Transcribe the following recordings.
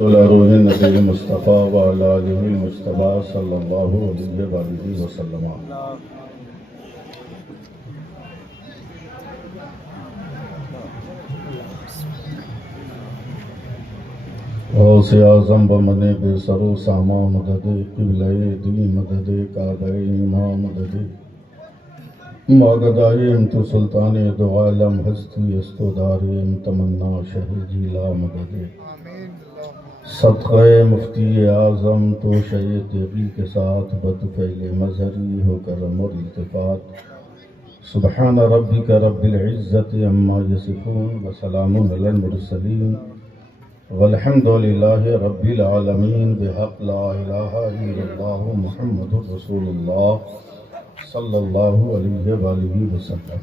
على روح النبي المصطفى وعلى آله المجتبى صلى الله عليه وآله وسلم. غوث اعظم بمن بے سر و ساما مدد قبلہ دی مدد کعبہ امام مدد ماغدائم تو سلطان دو عالم ہستی استو داریم تمنا شہر جیلا مدد صدقہ مفتی اعظم تو شہید تیغی کے ساتھ بد فعل مظہری ہو کرم اور التفات. سبحان ربک رب العزت عما یصفون وسلام علی المرسلین والحمد للہ رب العالمین بحق لا الہ الا اللہ محمد رسول اللہ صلی اللہ علیہ وآلہ وسلم.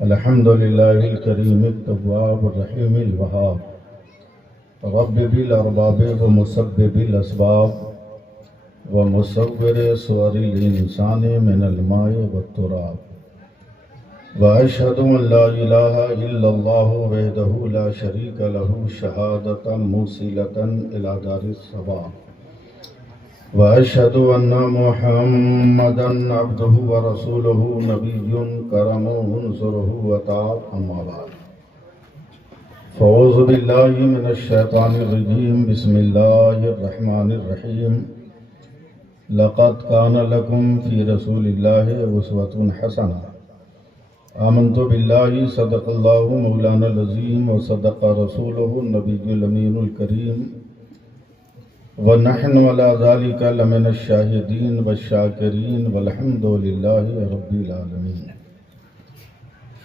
الحمدللہ الکریم التواب الرحیم الوہاب رب بالارباب ومسبب الاسباب ومصور صور الانسان من الماء والتراب. وأشهد أن لا إله إلا الله وحده لا شريك له شهادة موصلة إلى دار الثواب. وأشهد أن محمدا عبده ورسوله نبي كرم انصره وتعب. أما بعد فأعوذ بالله من الشيطان الرجيم. بسم الله الرحمن الرحيم. لقد كان لكم في رسول الله أسوة حسنة. آمنت بالله صدق الله مولانا العظيم وصدق رسوله النبي الأمين الكريم ونحن على ذلك لمن الشاهدين والشاكرين والحمد لله رب العالمين.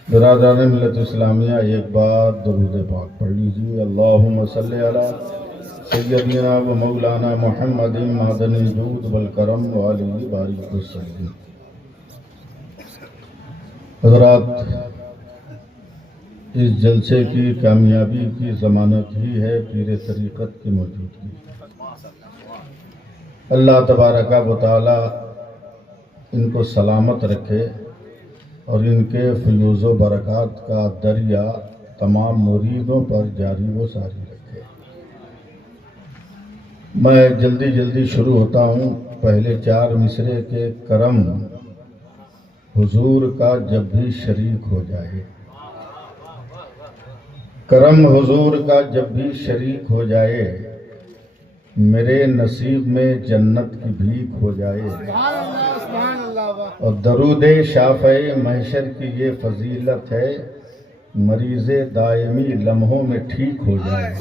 برادران ملت اسلامیہ ایک بار درود پاک پڑھ لیجیے. اللہم صلی علی سیدنا و مولانا محمد معدن الجود والکرم وآلہ بارک وسلم. حضرات، اس جلسے کی کامیابی کی ضمانت ہی ہے پیر طریقت کی موجودگی. اللہ تبارک و تعالی ان کو سلامت رکھے اور ان کے فیوز و برکات کا دریا تمام مریدوں پر جاری و ساری رکھے. میں جلدی شروع ہوتا ہوں. پہلے 4 مصرے کے کرم حضور کا جب بھی شریک ہو جائے. کرم حضور کا جب بھی شریک ہو جائے، میرے نصیب میں جنت کی بھیک ہو جائے. اور درود شافع محشر کی یہ فضیلت ہے، مریض دائمی لمحوں میں ٹھیک ہو جائے.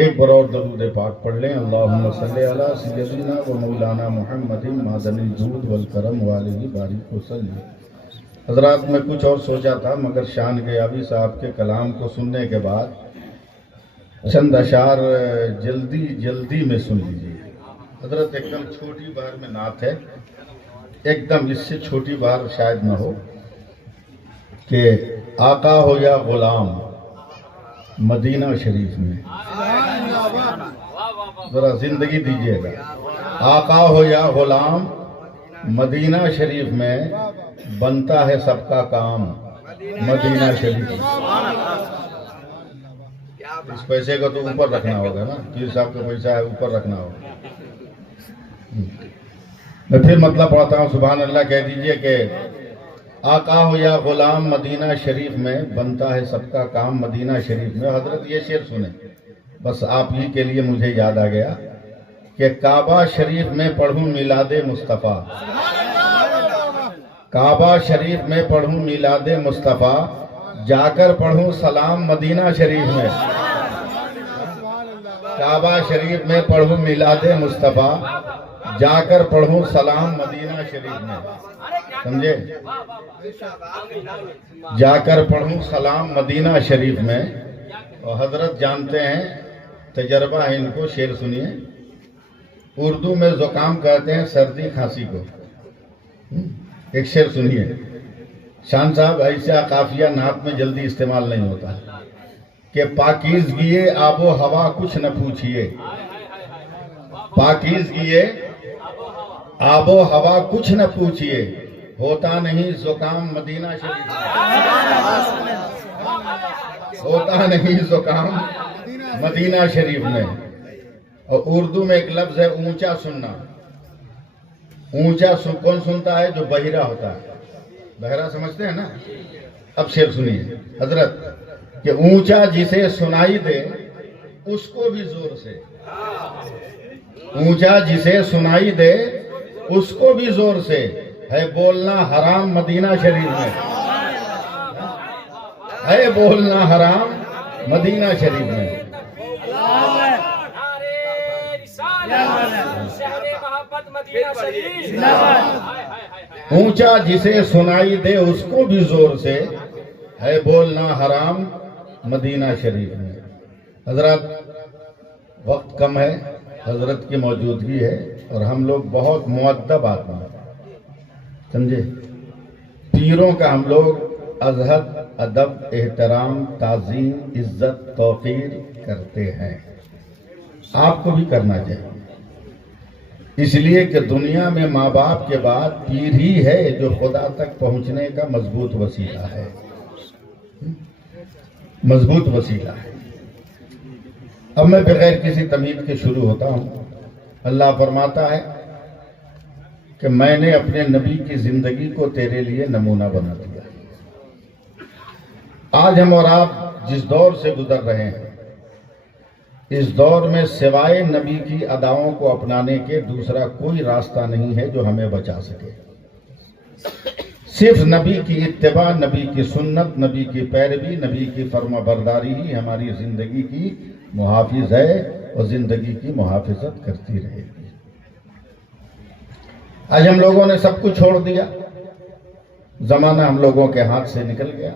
ایک بار اور درود پاک پڑھ لیں. اللہم صلی علی سیدنا و مولانا محمد معدن الجود والکرم وآلہ بارک وسلم. حضرات، میں کچھ اور سوچا تھا، مگر شان غیابی صاحب کے کلام کو سننے کے بعد چند اشعار جلدی میں سن لیجیے. حضرت ایک دم چھوٹی بہر میں نعت ہے، ایک دم اس سے چھوٹی بہر شاید نہ ہو. کہ آقا ہو یا غلام مدینہ شریف میں، ذرا زندگی دیجیے گا. آقا ہو یا غلام مدینہ شریف میں، بنتا ہے سب کا کام مدینہ شریف میں. اس پیسے کا تو اوپر رکھنا ہوگا نا، پیر صاحب کا پیسہ ہے، اوپر رکھنا ہوگا. میں پھر مطلب پڑھتا ہوں. سبحان اللہ کہہ دیجئے کہ آقا ہو یا غلام مدینہ شریف میں، بنتا ہے سب کا کام مدینہ شریف میں. حضرت یہ شعر سنیں، بس آپ ہی کے لیے مجھے یاد آ گیا کہ کعبہ شریف میں پڑھوں میلاد مصطفیٰ. کعبہ شریف میں پڑھوں میلاد مصطفیٰ، جا کر پڑھوں سلام مدینہ شریف میں. کعبہ شریف میں پڑھوں میلاد مصطفیٰ، جا کر پڑھوں سلام مدینہ شریف میں. سمجھے؟ جا کر پڑھوں سلام مدینہ شریف میں. اور حضرت جانتے ہیں، تجربہ ہے ان کو. شعر سنیے. اردو میں زکام کہتے ہیں سردی کھانسی کو. ایک شعر سنیے. شان صاحب، ایسا قافیہ نعت میں جلدی استعمال نہیں ہوتا کہ پاکیزگی آب و ہوا کچھ نہ پوچھئے. پاکیزگی آب و ہوا کچھ نہ پوچھئے، ہوتا نہیں زکام مدینہ شریف. ہوتا نہیں زکام مدینہ شریف میں. اور اردو میں ایک لفظ ہے اونچا سننا. اونچا کون سنتا ہے؟ جو بہرا ہوتا ہے. بہرا سمجھتے ہیں نا؟ اب شعر سنیے حضرت کہ اونچا جسے سنائی دے اس کو بھی زور سے. اونچا جسے سنائی دے اس کو بھی زور سے ہے بولنا حرام مدینہ شریف میں. ہے بولنا حرام مدینہ شریف میں. اونچا جسے سنائی دے اس کو بھی زور سے ہے بولنا حرام مدینہ شریف میں. حضرات وقت کم ہے، حضرت کی موجودگی ہے اور ہم لوگ بہت مؤدب آدمی ہیں، سمجھے. پیروں کا ہم لوگ عزت، ادب، احترام، تعظیم، عزت، توقیر کرتے ہیں. آپ کو بھی کرنا چاہیے، اس لیے کہ دنیا میں ماں باپ کے بعد پیر ہی ہے جو خدا تک پہنچنے کا مضبوط وسیلہ ہے. مضبوط وسیلہ ہے. اب میں بغیر کسی تمہید کے شروع ہوتا ہوں. اللہ فرماتا ہے کہ میں نے اپنے نبی کی زندگی کو تیرے لیے نمونہ بنا دیا. آج ہم اور آپ جس دور سے گزر رہے ہیں، اس دور میں سوائے نبی کی اداؤں کو اپنانے کے دوسرا کوئی راستہ نہیں ہے جو ہمیں بچا سکے. صرف نبی کی اتباع، نبی کی سنت، نبی کی پیروی، نبی کی فرما برداری ہی ہماری زندگی کی محافظ ہے اور زندگی کی محافظت کرتی رہے گی. آج ہم لوگوں نے سب کچھ چھوڑ دیا، زمانہ ہم لوگوں کے ہاتھ سے نکل گیا.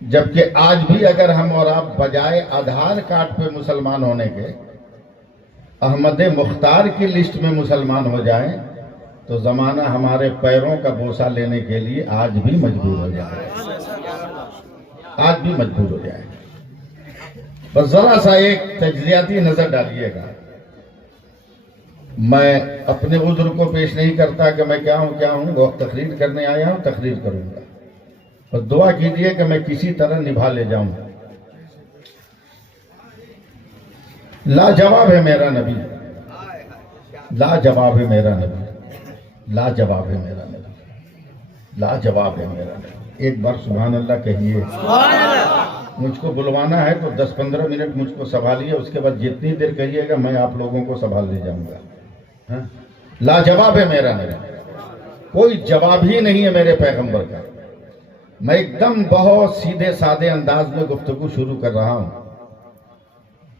جبکہ آج بھی اگر ہم اور آپ بجائے آدھار کارڈ پہ مسلمان ہونے کے احمد مختار کی لسٹ میں مسلمان ہو جائیں تو زمانہ ہمارے پیروں کا بوسہ لینے کے لیے آج بھی مجبور ہو جائے. آج بھی مجبور ہو جائے. بس ذرا سا ایک تجزیاتی نظر ڈالیے گا. میں اپنے عذر کو پیش نہیں کرتا کہ میں کیا ہوں وہ تقریر کرنے آیا ہوں، تقریر کروں گا. اور دعا کیجئے کہ میں کسی طرح نبھا لے جاؤں. لاجواب ہے میرا نبی، لاجواب ہے میرا نبی، لاجواب ہے میرا نبی، لاجواب ہے میرا نبی. ایک بار سبحان اللہ کہیے. مجھ کو بلوانا ہے تو 10-15 منٹ مجھ کو سنبھالیے، اس کے بعد جتنی دیر کہیے گا میں آپ لوگوں کو سنبھال لے جاؤں گا. لاجواب ہے میرا نبی، کوئی جواب ہی نہیں ہے میرے پیغمبر کا. میں ایک دم بہت سیدھے سادے انداز میں گفتگو شروع کر رہا ہوں.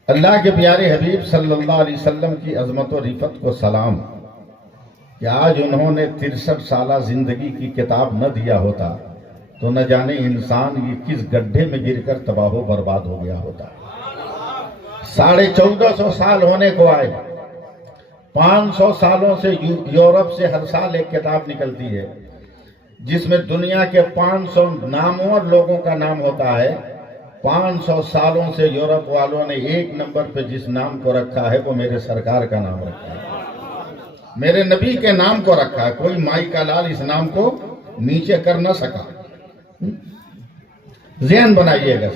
اللہ کے پیارے حبیب صلی اللہ علیہ وسلم کی عظمت و رفعت کو سلام کہ آج انہوں نے 63 سالہ زندگی کی کتاب نہ دیا ہوتا تو نہ جانے انسان یہ کس گڈھے میں گر کر تباہ و برباد ہو گیا ہوتا. 1450 سال ہونے کو آئے. 500 سالوں سے یورپ سے ہر سال ایک کتاب نکلتی ہے جس میں دنیا کے 500 نامور لوگوں کا نام ہوتا ہے. 500 سالوں سے یورپ والوں نے ایک نمبر پہ جس نام کو رکھا ہے وہ میرے سرکار کا نام رکھا ہے، میرے نبی کے نام کو رکھا ہے. کوئی مائی کا لال اس نام کو نیچے کر نہ سکا. ذہن بنائیے گا.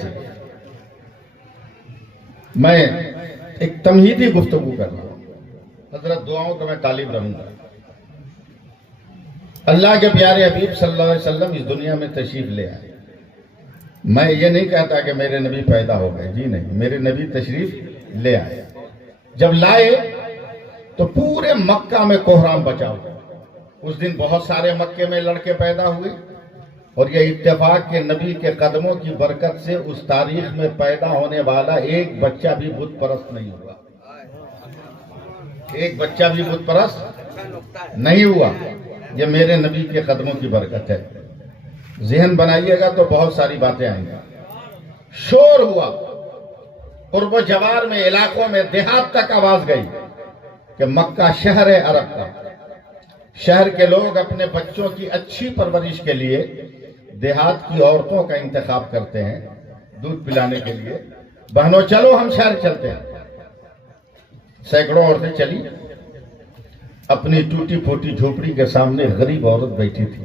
میں ایک تمہیدی گفتگو کر رہا ہوں. حضرت دعاؤں کا میں طالب رہوں گا. اللہ کے پیارے حبیب صلی اللہ علیہ وسلم اس دنیا میں تشریف لے آئے. میں یہ نہیں کہتا کہ میرے نبی پیدا ہو گئے، جی نہیں، میرے نبی تشریف لے آئے. جب لائے تو پورے مکہ میں کوہرام بچا ہوا. اس دن بہت سارے مکے میں لڑکے پیدا ہوئے اور یہ اتفاق کہ نبی کے قدموں کی برکت سے اس تاریخ میں پیدا ہونے والا ایک بچہ بھی بت پرست نہیں ہوا. ایک بچہ بھی بت پرست نہیں ہوا. یہ میرے نبی کے قدموں کی برکت ہے. ذہن بنائیے گا تو بہت ساری باتیں آئیں گی. شور ہوا قرب و جوار میں، علاقوں میں، دیہات تک آواز گئی کہ مکہ شہر ہے عرب کا. شہر کے لوگ اپنے بچوں کی اچھی پرورش کے لیے دیہات کی عورتوں کا انتخاب کرتے ہیں دودھ پلانے کے لیے. بہنوں چلو ہم شہر چلتے ہیں. سینکڑوں عورتیں چلی. اپنی ٹوٹی پھوٹی جھوپڑی کے سامنے غریب عورت بیٹھی تھی.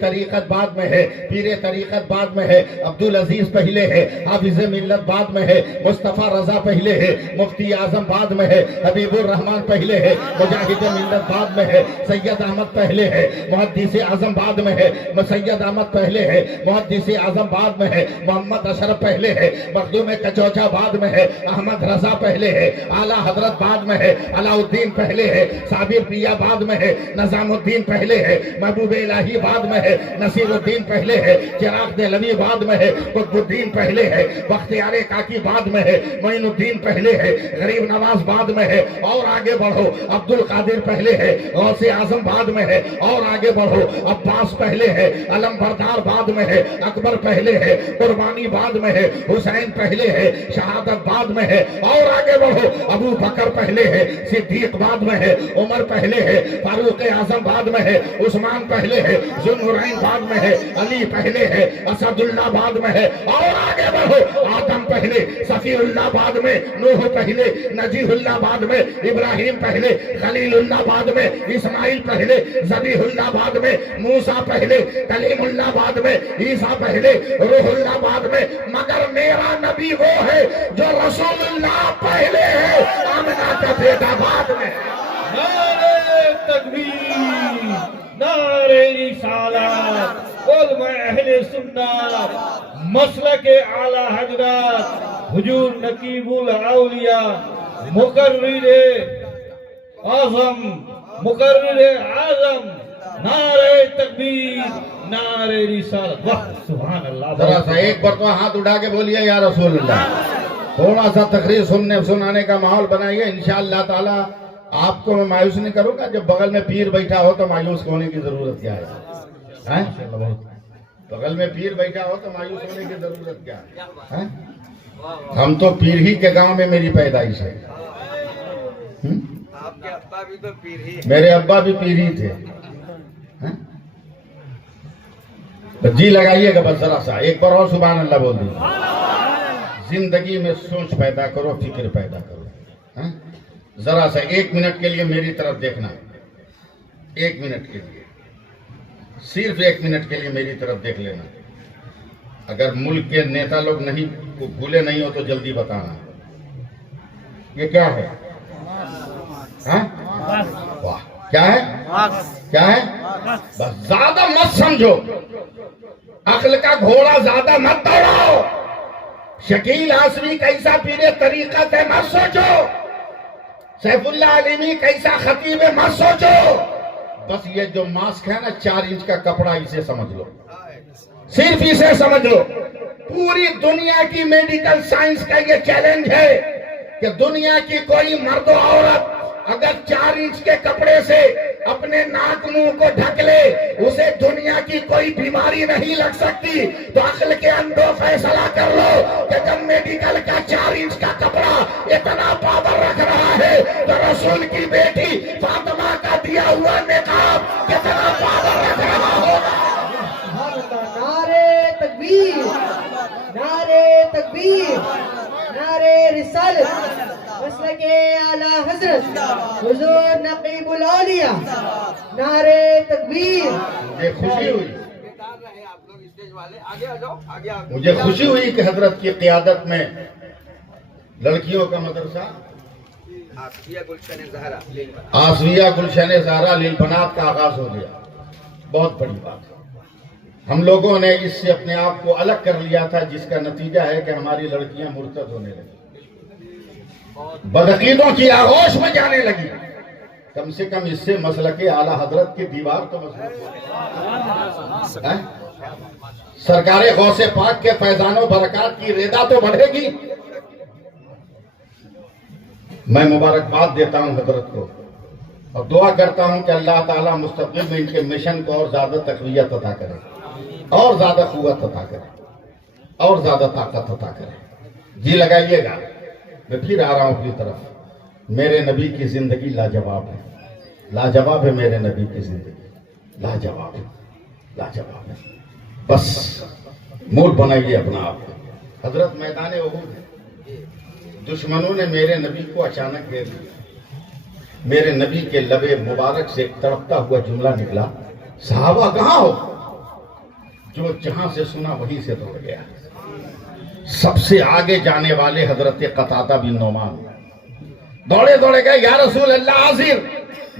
طریقت بعد میں ہے، پیر طریقت بعد میں ہے، عبدالعزیز پہلے ہے، حافظ ملت بعد میں ہے، مصطفیٰ رضا پہلے ہے، مفتی اعظم بعد میں ہے، حبیب الرحمان پہلے ہے، مجاہد ملت بعد میں ہے، سید احمد پہلے ہے، محدث اعظم بعد میں ہے، سید احمد پہلے ہے، محدث اعظم بعد میں ہے، محمد اشرف پہلے ہے، مخدوم کچوچا بعد میں ہے، احمد رضا پہلے ہے، اعلیٰ حضرت بعد میں ہے، علاء الدین پہلے ہے، صابر پیا بعد میں ہے، نظام الدین پہلے ہے، محبوب الہی بعد میں ہے، نصیر الدین پہلے ہے، چراغ دہلوی بعد میں ہے، قطب الدین پہلے ہے، بختیار کاکی بعد میں ہے، معین الدین پہلے ہے، غریب نواز بعد میں ہے، اور آگے بڑھو، عبد القادر پہلے ہے، غوث اعظم بعد میں ہے، اور آگے بڑھو، عباس پہلے ہے، علم بردار بعد میں ہے، اکبر پہلے ہے، قربانی بعد میں ہے، حسین پہلے ہے، شہادت بعد میں ہے، اور آگے بڑھو، ابو بکر پہلے ہے، صدیق بعد میں ہے، عمر پہلے ہے، فاروق اعظم بعد میں ہے، عثمان پہلے ہے، ذوالنورین بعد میں ہے، علی پہلے ہے، اسد اللہ بعد میں ہے، اور آگے بڑھو، آدم پہلے، صفی اللہ بعد میں، نوح پہلے، نجیح اللہ بعد میں، ابراہیم پہلے، خلیل اللہ بعد میں، اسماعیل پہلے، ذبیح اللہ بعد میں، موسیٰ پہلے، کلیم اللہ بعد میں، عیسیٰ پہلے، روح اللہ بعد میں، مگر میرا نبی وہ ہے جو رسول اللہ پہلے ہے، آمنہ کا بیٹا بعد میں ہے۔ نعرہ تکبیر، نعرہ رسالت، علماء اہل سنت، مسلک اعلی حضرت حضور نقیب الاولیاء مقرر اعظم، مقرر اعظم، نعرہ تکبیر، نعرہ رسالت، واہ سبحان اللہ۔ ذرا سا ایک بار تو ہاتھ اٹھا کے بولیے یا رسول اللہ۔ تھوڑا سا تقریر سنانے کا ماحول بنائیے، انشاءاللہ تعالی آپ کو میں مایوس نہیں کروں گا۔ جب بغل میں پیر بیٹھا ہو تو مایوس ہونے کی ضرورت کیا ہے؟ بغل میں پیر بیٹھا ہو تو مایوس ہونے کی ضرورت کیا ہے؟ ہم تو پیر ہی کے گاؤں میں میری پیدائش ہے۔ آپ کے ابا بھی تو پیر ہی، میرے ابا بھی پیر ہی تھے۔ جی لگائیے گا بس ذرا سا ایک بار اور سبحان اللہ بول دیجیے۔ زندگی میں سوچ پیدا کرو، فکر پیدا کرو۔ ذرا سا ایک منٹ کے لیے میری طرف دیکھنا، ایک منٹ کے لیے، صرف ایک منٹ کے لیے میری طرف دیکھ لینا۔ اگر ملک کے نیتا لوگ نہیں بھولے نہیں ہو تو جلدی بتانا یہ کیا ہے؟ واہ کیا ہے؟ کیا ہے؟ بس زیادہ مت سمجھو، عقل کا گھوڑا زیادہ مت دوڑاؤ۔ شکیل ہاشمی کیسا پیر طریقت ہے مت سوچو، سیف اللہ علیمی کیسا خطیب ہے مت سوچو، بس یہ جو ماسک ہے نا 4 انچ کا کپڑا، اسے سمجھ لو، صرف اسے سمجھ لو۔ پوری دنیا کی میڈیکل سائنس کا یہ چیلنج ہے کہ دنیا کی کوئی مرد و عورت اگر 4 انچ کے کپڑے سے اپنے ناک منہ کو ڈھک لے اسے دنیا کی کوئی بیماری نہیں لگ سکتی۔ تو عقل کے اندر فیصلہ کر لو کہ جب میڈیکل کا 4 انچ کا کپڑا اتنا پاور رکھ رہا ہے تو رسول کی بیٹی فاطمہ کا دیا ہوا نقاب کتنا پاور رکھ رہا ہوگا۔ نعرہ تکبیر، نعرہ تکبیر، نعرہ رسالت، مسلک اعلی حضرت حضور نقیب الاولیاء، نعرہ تکبیر۔ مجھے خوشی ہوئی، آپ لوگ اسٹیج والے آگے آ جاؤ، آگے آ جاؤ۔ مجھے خوشی ہوئی کہ حضرت کی قیادت میں لڑکیوں کا مدرسہ آسیہ گلشن زہرا آسیہ گلشن زہرا للبنات کا آغاز ہو گیا۔ بہت بڑی بات ہے۔ ہم لوگوں نے اس سے اپنے آپ کو الگ کر لیا تھا، جس کا نتیجہ ہے کہ ہماری لڑکیاں مرتد ہونے لگی، بدعقیدوں کی آغوش میں جانے لگی۔ کم سے کم اس سے مسلک اعلی حضرت کی دیوار تو مضبوط ہے۔ سرکار غوث پاک کے فیضان و برکات کی ریدا تو بڑھے گی۔ میں مبارکباد دیتا ہوں حضرت کو اور دعا کرتا ہوں کہ اللہ تعالیٰ مستقبل میں ان کے مشن کو اور زیادہ تقویت عطا کرے، اور زیادہ قوت عطا کرے، اور زیادہ طاقت عطا کرے۔ جی لگائیے گا۔ میں پھر آ رہا ہوں اپنی طرف۔ میرے نبی کی زندگی لاجواب ہے، لاجواب ہے میرے نبی کی زندگی، لاجواب ہے، لاجواب ہے۔ بس موڈ بنائیے اپنا آپ کو۔ حضرت میدان احد ہے، دشمنوں نے میرے نبی کو اچانک گھیر لیا۔ میرے نبی کے لب مبارک سے ایک تڑپتا ہوا جملہ نکلا، صحابہ کہاں ہو؟ جو جہاں سے سنا وہیں سے دوڑ گیا۔ سب سے آگے جانے والے حضرت قتادہ بن نعمان دوڑے دوڑے گئے، یا رسول اللہ حاضر۔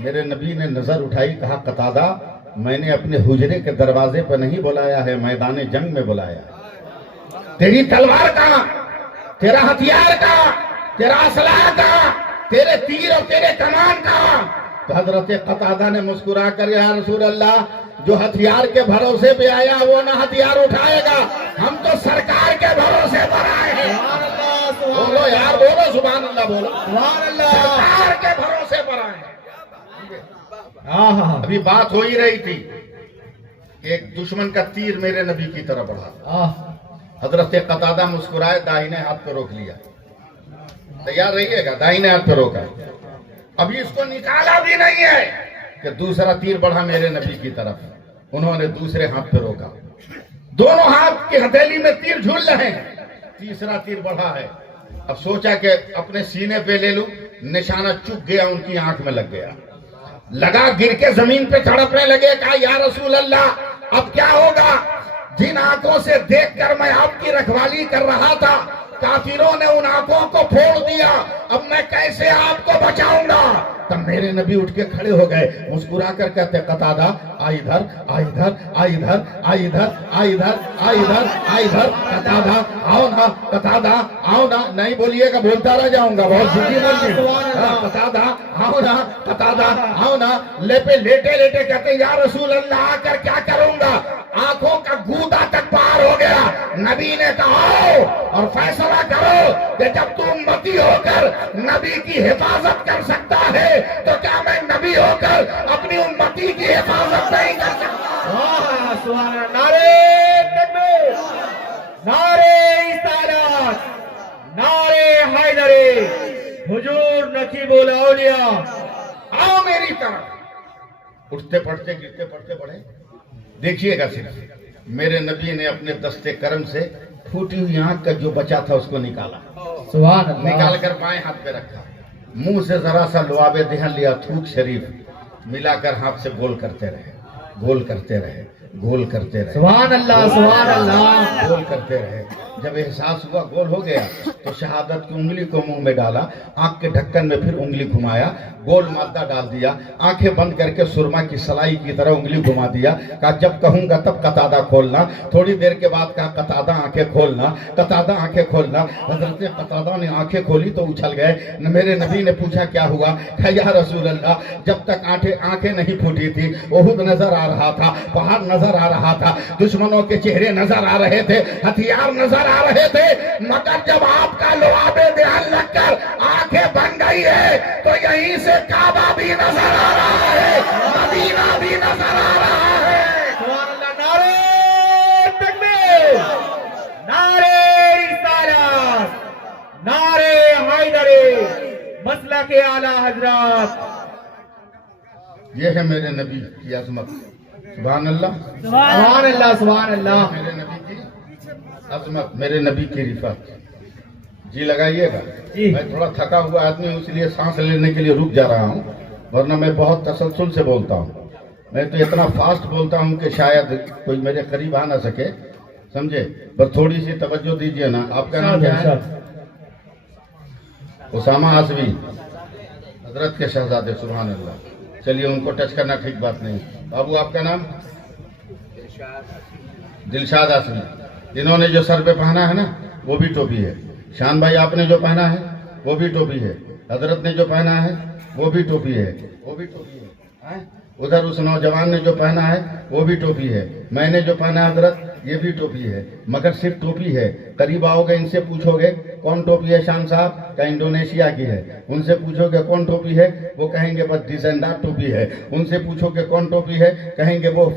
میرے نبی نے نظر اٹھائی، کہا قتادہ میں نے اپنے حجرے کے دروازے پر نہیں بلایا ہے، میدان جنگ میں بلایا۔ تیری تلوار کہاں؟ تیرا ہتھیار کہاں؟ تیرا اسلحہ کہاں؟ تیرے تیر اور تیرے کمان کہاں؟ تو حضرت قتادہ نے مسکرا کر، یا رسول اللہ جو ہتھیار کے بھروسے پہ آیا وہ نہ ہتھیار اٹھائے گا، ہم تو سرکار کے بھروسے پر آئے ہیں۔ بولو یار، بولو سبحان اللہ، بولو سبحان اللہ، سرکار کے بھروسے پر آئے ہیں۔ ابھی بات ہو ہی رہی تھی، ایک دشمن کا تیر میرے نبی کی طرف بڑھا، حضرت قتادہ مسکرائے، داہنے ہاتھ پہ روک لیا۔ تیار رہیے گا، داہنے ہاتھ پہ روکا، ابھی اس کو نکالا بھی نہیں ہے کہ دوسرا تیر بڑھا میرے نبی کی طرف، انہوں نے دوسرے ہاتھ پہ روکا، دونوں ہاتھ کی ہتھیلی میں تیر جھول رہے ہیں، تیسرا تیر بڑھا ہے۔ اب سوچا کہ اپنے سینے پہ لے لوں، نشانہ چپ گیا، ان کی آنکھ میں لگ گیا، لگا، گر کے زمین پہ تڑپنے لگے، کہا یا رسول اللہ اب کیا ہوگا؟ جن آنکھوں سے دیکھ کر میں آپ کی رکھوالی کر رہا تھا، کافروں نے ان آنکھوں کو پھوڑ دیا، اب میں کیسے آپ کو بچاؤں گا؟ تب میرے نبی اٹھ کے کھڑے ہو گئے، مسکرا کر کہتے قتادہ آ ادھر، آ ادھر، آ ادھر، آ ادھر، آ ادھر، آ ادھر، آ ادھر، قتادہ آؤ نا، قتادہ آؤ نا، نہیں بولیے گا بولتا رہ جاؤں گا، بہت جلدی بولتے، قتادہ آؤ نا، قتادہ آؤ نا، لیٹے لیٹے کہتے یا رسول اللہ آ کر کیا کروں گا؟ آنکھوں کا گودا تک پار ہو گیا۔ نبی نے کہا آؤ اور فیصلہ کرو کہ جب تم امتی ہو کر نبی کی حفاظت کر سکتا ہے تو کیا میں نبی ہو کر اپنی امتی کی حفاظت نہیں کر سکتا؟ سبحان اللہ، نعرہ تکبیر، نعرہ رسالت، نعرہ حیدری، حضور نقیب الاولیاء، آؤ میری طرف۔ اٹھتے پڑھتے گرتے پڑھتے بڑھے، دیکھیے گا صرف میرے نبی نے اپنے دستے کرم سے پھوٹی ہوئی آنکھ کا جو بچا تھا اس کو نکالا، سبحان اللہ، نکال کر بائیں ہاتھ پہ رکھا، منہ سے ذرا سا لعاب دہن لیا، تھوک شریف ملا کر ہاتھ سے گول کرتے رہے، گول کرتے رہے، گول کرتے رہے، سبحان اللہ، سبحان اللہ، گول کرتے رہے۔ جب احساس ہوا گول ہو گیا تو شہادت کی انگلی کو منہ میں ڈالا، آنکھ کے ڈھکن میں پھر انگلی گھمایا، گول مادہ ڈال دیا، آنکھیں بند کر کے سرما کی سلائی کی طرح انگلی گھما دیا، کہا جب کہوں گا تب قتادہ کھولنا۔ تھوڑی دیر کے بعد کہا قتادہ آنکھیں کھولنا، قتادہ آنکھیں کھولنا۔ حضرت قتادہ نے آنکھیں کھولی تو اچھل گئے۔ میرے نبی نے پوچھا کیا ہوا؟ کہا یا رسول اللہ جب تک آنکھیں نہیں پھوٹی تھی، احد نظر آ رہا تھا، پہاڑ نظر آ رہا تھا، دشمنوں کے چہرے نظر آ رہے تھے، ہتھیار نظر آ رہے تھے، مگر جب آپ کا لعاب دہن لگ کر آنکھیں بن گئی ہے تو یہیں سے کعبہ بھی نظر آ رہا ہے، مدینہ بھی نظر آ رہا ہے۔ سبحان اللہ، نعرہ تکبیر، نعرہ رسالت، نعرہ حیدری، مسلک اعلی حضرات۔ یہ ہے میرے نبی کی عظمت، سبحان اللہ، سبحان اللہ، سبحان اللہ، میرے نبی کی عظمت، میرے نبی کی رفعت۔ جی لگائیے گا، میں تھوڑا تھکا ہوا آدمی ہوں، اس لیے سانس لینے کے لیے رک جا رہا ہوں، ورنہ میں بہت تسلسل سے بولتا ہوں۔ میں تو اتنا فاسٹ بولتا ہوں کہ شاید کوئی میرے قریب آ نہ سکے، سمجھے؟ بس تھوڑی سی توجہ دیجئے نا۔ آپ کا نام کیا ہے؟ اسامہ آسوی، حضرت کے شہزادے، سبحان اللہ۔ چلیے ان کو ٹچ کرنا ٹھیک بات نہیں۔ بابو آپ کا نام؟ دلشاد آسوی۔ انہوں نے جو سر پہ پہنا ہے نا وہ بھی ٹوپی ہے۔ شان بھائی آپ نے جو پہنا ہے وہ بھی ٹوپی ہے۔ حضرت نے جو پہنا ہے وہ بھی ٹوپی ہے، وہ بھی ٹوپی ہے۔ ادھر اس نوجوان نے جو پہنا ہے وہ بھی ٹوپی ہے، میں نے جو پہنا ہے حضرت یہ بھی ٹوپی ہے، مگر صرف ٹوپی ہے۔ قریب آؤ گے ان سے پوچھو گے کون ٹوپی ہے شان صاحب؟ کا انڈونیشیا کی ہے۔ ان سے پوچھو گے کون ٹوپی ہے؟ وہ کہیں گے بس ڈیزائندار ٹوپی ہے۔ ان سے پوچھو گے کون ٹوپی ہے؟ کہیں گے وہ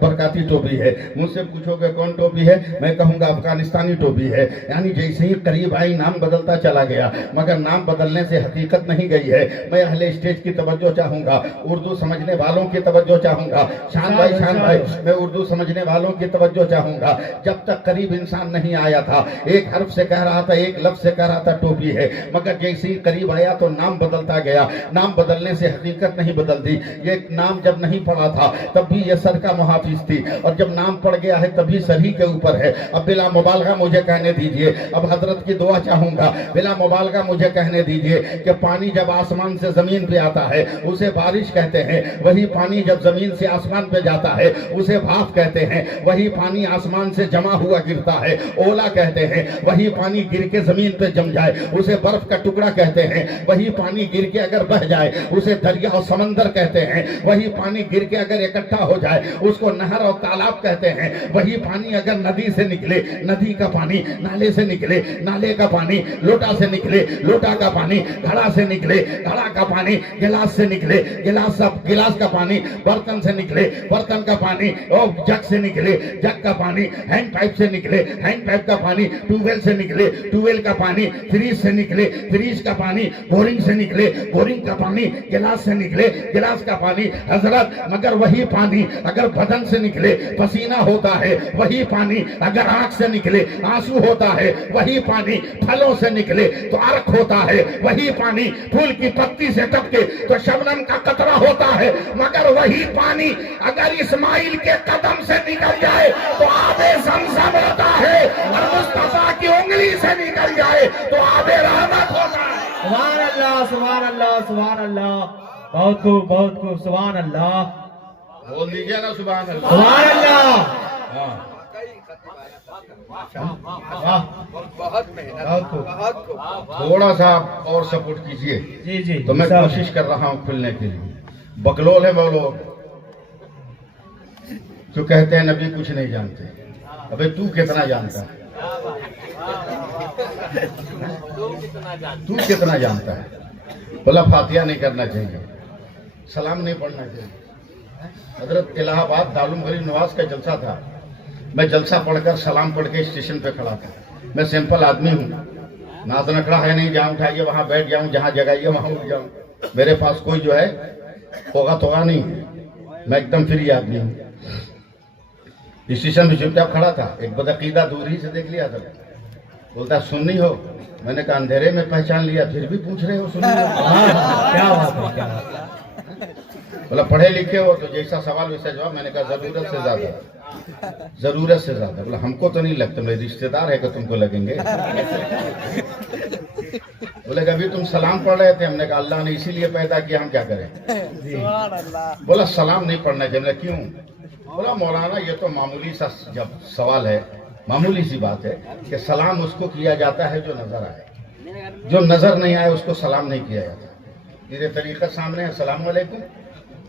برکاتی ٹوپی ہے۔ مجھ سے پوچھو گے کون ٹوپی ہے؟ میں کہوں گا افغانستانی ٹوپی ہے۔ یعنی جیسے ہی قریب آئی نام بدلتا چلا گیا، مگر نام بدلنے سے حقیقت نہیں گئی ہے۔ میں اہل اسٹیج کی توجہ چاہوں گا، اردو سمجھنے والوں کی توجہ چاہوں گا۔ شان بھائی میں اردو سمجھنے والوں کی توجہ چاہوں گا۔ جب تک قریب انسان نہیں آیا تھا، ایک حرف سے کہہ رہا تھا، ایک لفظ سے کہہ رہا تھا ٹوپی ہے، مگر جیسے ہی قریب آیا تو نام بدلتا گیا. نام بدلنے سے حقیقت نہیں بدلتی. یہ نام جب نہیں پڑا تھا تب بھی یہ سر کا محافظ تھی, اور جب نام پڑ گیا ہے تبھی سر ہی کے اوپر ہے. اب بلا مبالغہ مجھے کہنے دیجئے, اب حضرت کی دعا چاہوں گا, بلا مبالغہ مجھے کہنے دیجئے کہ پانی جب آسمان سے زمین پہ آتا ہے اسے بارش کہتے ہیں, وہی پانی جب زمین سے آسمان پہ جاتا ہے اسے بھاپ کہتے ہیں, وہی پانی آسمان سے جمع ہوا گرتا ہے اولا کہتے ہیں, وہی پانی گر کے زمین پہ جم جائے اسے برف کا ٹکڑا کہتے ہیں, وہی پانی گر کے اگر بہ جائے اسے دریا اور سمندر کہتے ہیں, وہی پانی گر کے اگر اکٹھا ہو جائے اس کو نہر اور تالاب کہتے ہیں, وہی پانی اگر ندی سے نکلے ندی کا پانی, نالے سے نکلے نالے کا پانی, لوٹا سے نکلے لوٹا کا پانی, گھڑا سے نکلے گھڑا کا پانی, گلاس سے نکلے گلاس کا پانی, برتن سے نکلے برتن کا پانی, اور جگ سے نکلے جگ کا پانی, ہینڈ پائپ سے نکلے ہینڈ پائپ کا پانی, ٹیوب ویل سے نکلے ٹیوب ویل کا پانی, فریج سے نکلے فریج کا پانی, بورنگ سے نکلے بورنگ کا پانی, گلاس سے نکلے گلاس کا پانی. حضرت مگر وہی پانی اگر بدن سے نکلے پسینہ ہوتا ہے, وہی پانی اگر آنکھ سے نکلے آنسو ہوتا ہے, وہی پانی پھلوں سے نکلے تو عرق ہوتا ہے, وہی پانی پھول کی پتی سے ٹپکے تو شبنم کا قطرہ ہوتا ہے, مگر وہی پانی اگر اسماعیل کے قدم سے نکل جائے تو آب زمزم ہوتا ہے, اور مصطفیٰ کی انگلی سے نکل جائے تو آب رحمت ہوتا ہے. سبحان اللہ سبحان اللہ سبحان اللہ, بہت خوب سبحان اللہ بول دیجئے نا سبحان اللہ. سبحان اللہ. ہاں. واہ, بہت محنت بہت تھوڑا سا اور سپورٹ کیجئے. جی جی تو میں کوشش کر رہا ہوں کھلنے کے لیے. بکلول ہے وہ لوگ جو کہتے ہیں نبی کچھ نہیں جانتے. ابے تو کتنا جانتا ہے, تو کتنا جانتا ہے. بولا فاتحہ نہیں کرنا چاہیے, سلام نہیں پڑھنا چاہیے. حضرت الہ آباد دارالعلوم غریب نواز کا جلسہ تھا, میں جلسہ پڑھ کر سلام پڑھ کے اسٹیشن پہ کھڑا تھا. میں سمپل آدمی ہوں, ناز نکڑا ہے نہیں, جہاں اٹھائیے وہاں بیٹھ جاؤں, جہاں جگائیے وہاں اٹھ جاؤں. میرے پاس کوئی جو ہے ہوگا توگا نہیں, میں ایک دم فری آدمی ہوں. اسٹیشن پہ چپ چاپ کھڑا تھا, ایک بدعقیدہ دور ہی سے دیکھ لیا تھا, بولتا سننی ہو. میں نے کہا اندھیرے میں پہچان لیا, پھر بھی پوچھ رہے ہو سننی ہو. کیا بات ہے, کیا بات ہے. بولا پڑھے لکھے ہو تو جیسا سوال ویسا جواب. میں نے کہا ضرورت سے زیادہ, ضرورت سے زیادہ. بولا ہم کو تو نہیں لگتا, میرے رشتہ دار ہے کہ تم کو لگیں گے. بولے کہ ابھی تم سلام پڑھ رہے تھے. ہم نے کہا اللہ نے اسی لیے پیدا کیا, ہم کیا کریں. بولا سلام نہیں پڑھنا چاہیے. میں کیوں؟ بولا مولانا یہ تو معمولی سا جب سوال ہے, معمولی سی بات ہے کہ سلام اس کو کیا جاتا ہے جو نظر آئے, جو نظر نہیں آئے اس کو سلام نہیں کیا جاتا. میرے طریقہ سامنے السلام علیکم,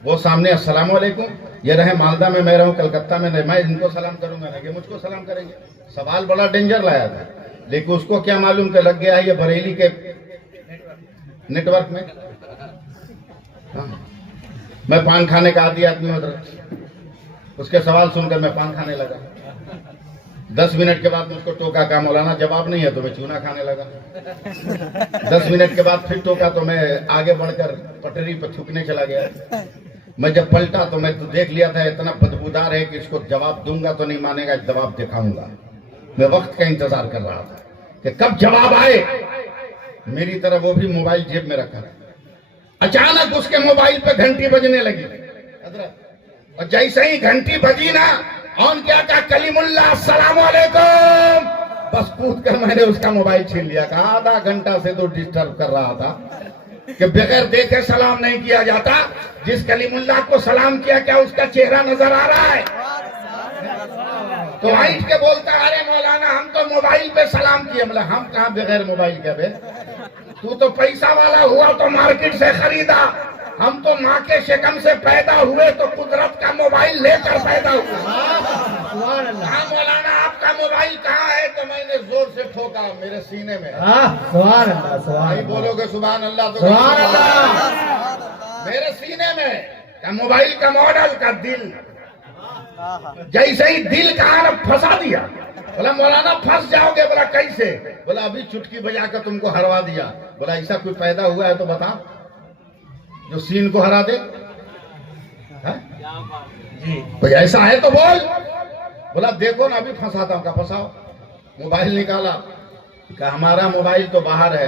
وہ سامنے السلام علیکم. یہ رہے مالدہ میں میں رہوں, کلکتہ میں میں ان کو سلام کروں گا کہ مجھ کو سلام کریں گے. سوال بڑا ڈینجر لایا تھا, لیکن اس کو کیا معلوم کہ لگ گیا ہے یہ بریلی کے نیٹ ورک میں. میں پان کھانے کا عادی آدمی ہوں, اس کے سوال سن کر میں پان کھانے لگا. 10 منٹ کے بعد مجھ کو ٹوکا, کا مولانا جواب نہیں ہے, تو میں چونا کھانے لگا. 10 منٹ کے بعد پھر ٹوکا تو میں آگے بڑھ کر پٹری پہ تھوکنے چلا گیا. میں جب پلٹا تو میں تو دیکھ لیا تھا اتنا بدبودار ہے کہ اس کو جواب دوں گا تو نہیں مانے گا, جواب دکھاؤں گا. میں وقت کا انتظار کر رہا تھا کہ کب جواب آئے. میری طرف وہ بھی موبائل جیب میں رکھا تھا. اچانک اس کے موبائل پہ گھنٹی بجنے لگی حضرت, اور جیسے ہی گھنٹی بجی نا, آن کیا کہا کلیم اللہ السلام علیکم, بس کود کر میں نے اس کا موبائل چھین لیا. کہا آدھا گھنٹہ سے تو ڈسٹرب کر رہا تھا کہ بغیر دیکھے سلام نہیں کیا جاتا. جس کلیم اللہ کو سلام کیا کیا اس کا چہرہ نظر آ رہا ہے؟ تو ہائٹ کے بولتا ارے مولانا ہم تو موبائل پہ سلام کیے. مطلب ہم کہاں بغیر موبائل کے بے, تو پیسہ والا ہوا تو مارکیٹ سے خریدا, ہم تو ماں کے شکم سے پیدا ہوئے تو قدرت کا موبائل لے کر پیدا ہوئے. ہاں مولانا آپ کا موبائل کہاں ہے؟ تو میں نے زور سے ٹھوکا میرے سینے میں. سبحان اللہ سبحان نہیں بولو گے سبحان اللہ تو سبحان اللہ. میرے سینے میں کا موبائل کا ماڈل کا دل, جیسے ہی دل کا پھنسا دیا. بولا مولانا پھنس جاؤ گے. بولا کیسے؟ بولا ابھی چٹکی بجا کر تم کو ہروا دیا. بولا ایسا کوئی پیدا ہوا ہے تو بتا جو سین کو ہرا دے. کوئی ایسا ہے تو بول. بولا دیکھو نا ابھی پھنساتا ہوں. کا پھنساؤ. موبائل نکالا, کہ ہمارا موبائل تو باہر ہے,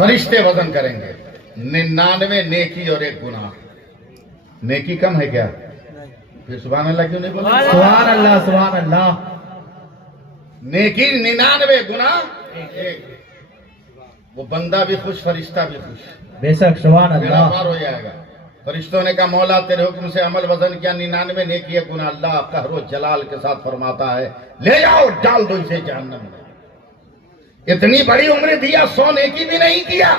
فرشتے وزن کریں گے 99 نیکی اور 1 گناہ. نیکی کم ہے کیا؟ پھر سبحان اللہ کیوں نہیں بولا؟ سبحان اللہ سبحان اللہ. نیکی 99 گناہ 1. وہ بندہ بھی خوش فرشتہ بھی خوش. بے شک سبحان میرا اللہ. پار ہو جائے گا. فرشتوں نے کہا مولا تیرے حکم سے عمل وزن کیا 99 نیکی 1 گناہ. اللہ قہر و جلال کے ساتھ فرماتا ہے لے جاؤ ڈال دو اسے جہنم میں. اتنی بڑی عمر دیا 100 نیکی بھی نہیں کیا,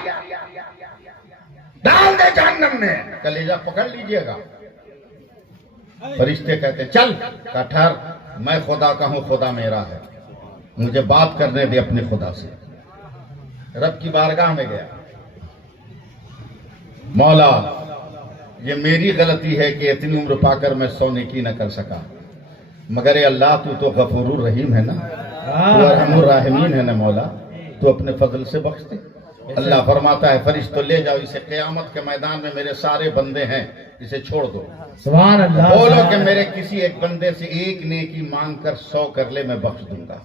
ڈال دے جہنم میں. کلیجہ پکڑ لیجئے گا. فرشتے کہتے ہیں چل. کہا ٹھہر, میں خدا کا ہوں, خدا میرا ہے, مجھے بات کرنے دے اپنے خدا سے. رب کی بارگاہ میں گیا, مولا یہ میری غلطی ہے کہ اتنی عمر پا کر میں 100 نیکی نہ کر سکا, مگر اے اللہ تو تو غفور الرحیم ہے نا, تو ارحم الراحمین ہے نا مولا, تو اپنے فضل سے بخش دے. اللہ فرماتا ہے فرشتوں لے جاؤ اسے, قیامت کے میدان میں میرے سارے بندے ہیں, اسے چھوڑ دو. سبحان اللہ. بولو کہ میرے کسی ایک بندے سے 1 نیکی مانگ کر 100 کر لے, میں بخش دوں گا.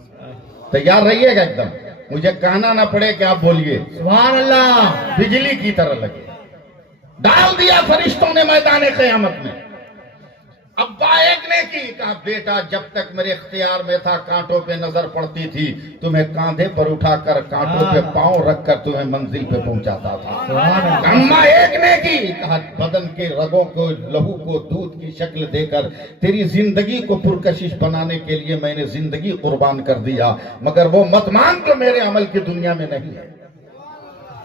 تیار رہیے گا ایک دم, مجھے کہنا نہ پڑے کہ آپ بولیے. سبحان اللہ. بجلی کی طرح لگے. ڈال دیا فرشتوں نے میدان قیامت میں. ابا ایک نے کی, کہا بیٹا جب تک میرے اختیار میں تھا کانٹوں پہ نظر پڑتی تھی, تمہیں کاندھے پر اٹھا کر کانٹوں پہ پاؤں رکھ کر تمہیں منزل پہ پہنچاتا تھا. اما ایک نے کی, کہا بدن کے رگوں کو لہو کو دودھ کی شکل دے کر تیری زندگی کو پرکشش بنانے کے لیے میں نے زندگی قربان کر دیا, مگر وہ مت مان جو میرے عمل کی دنیا میں نہیں ہے.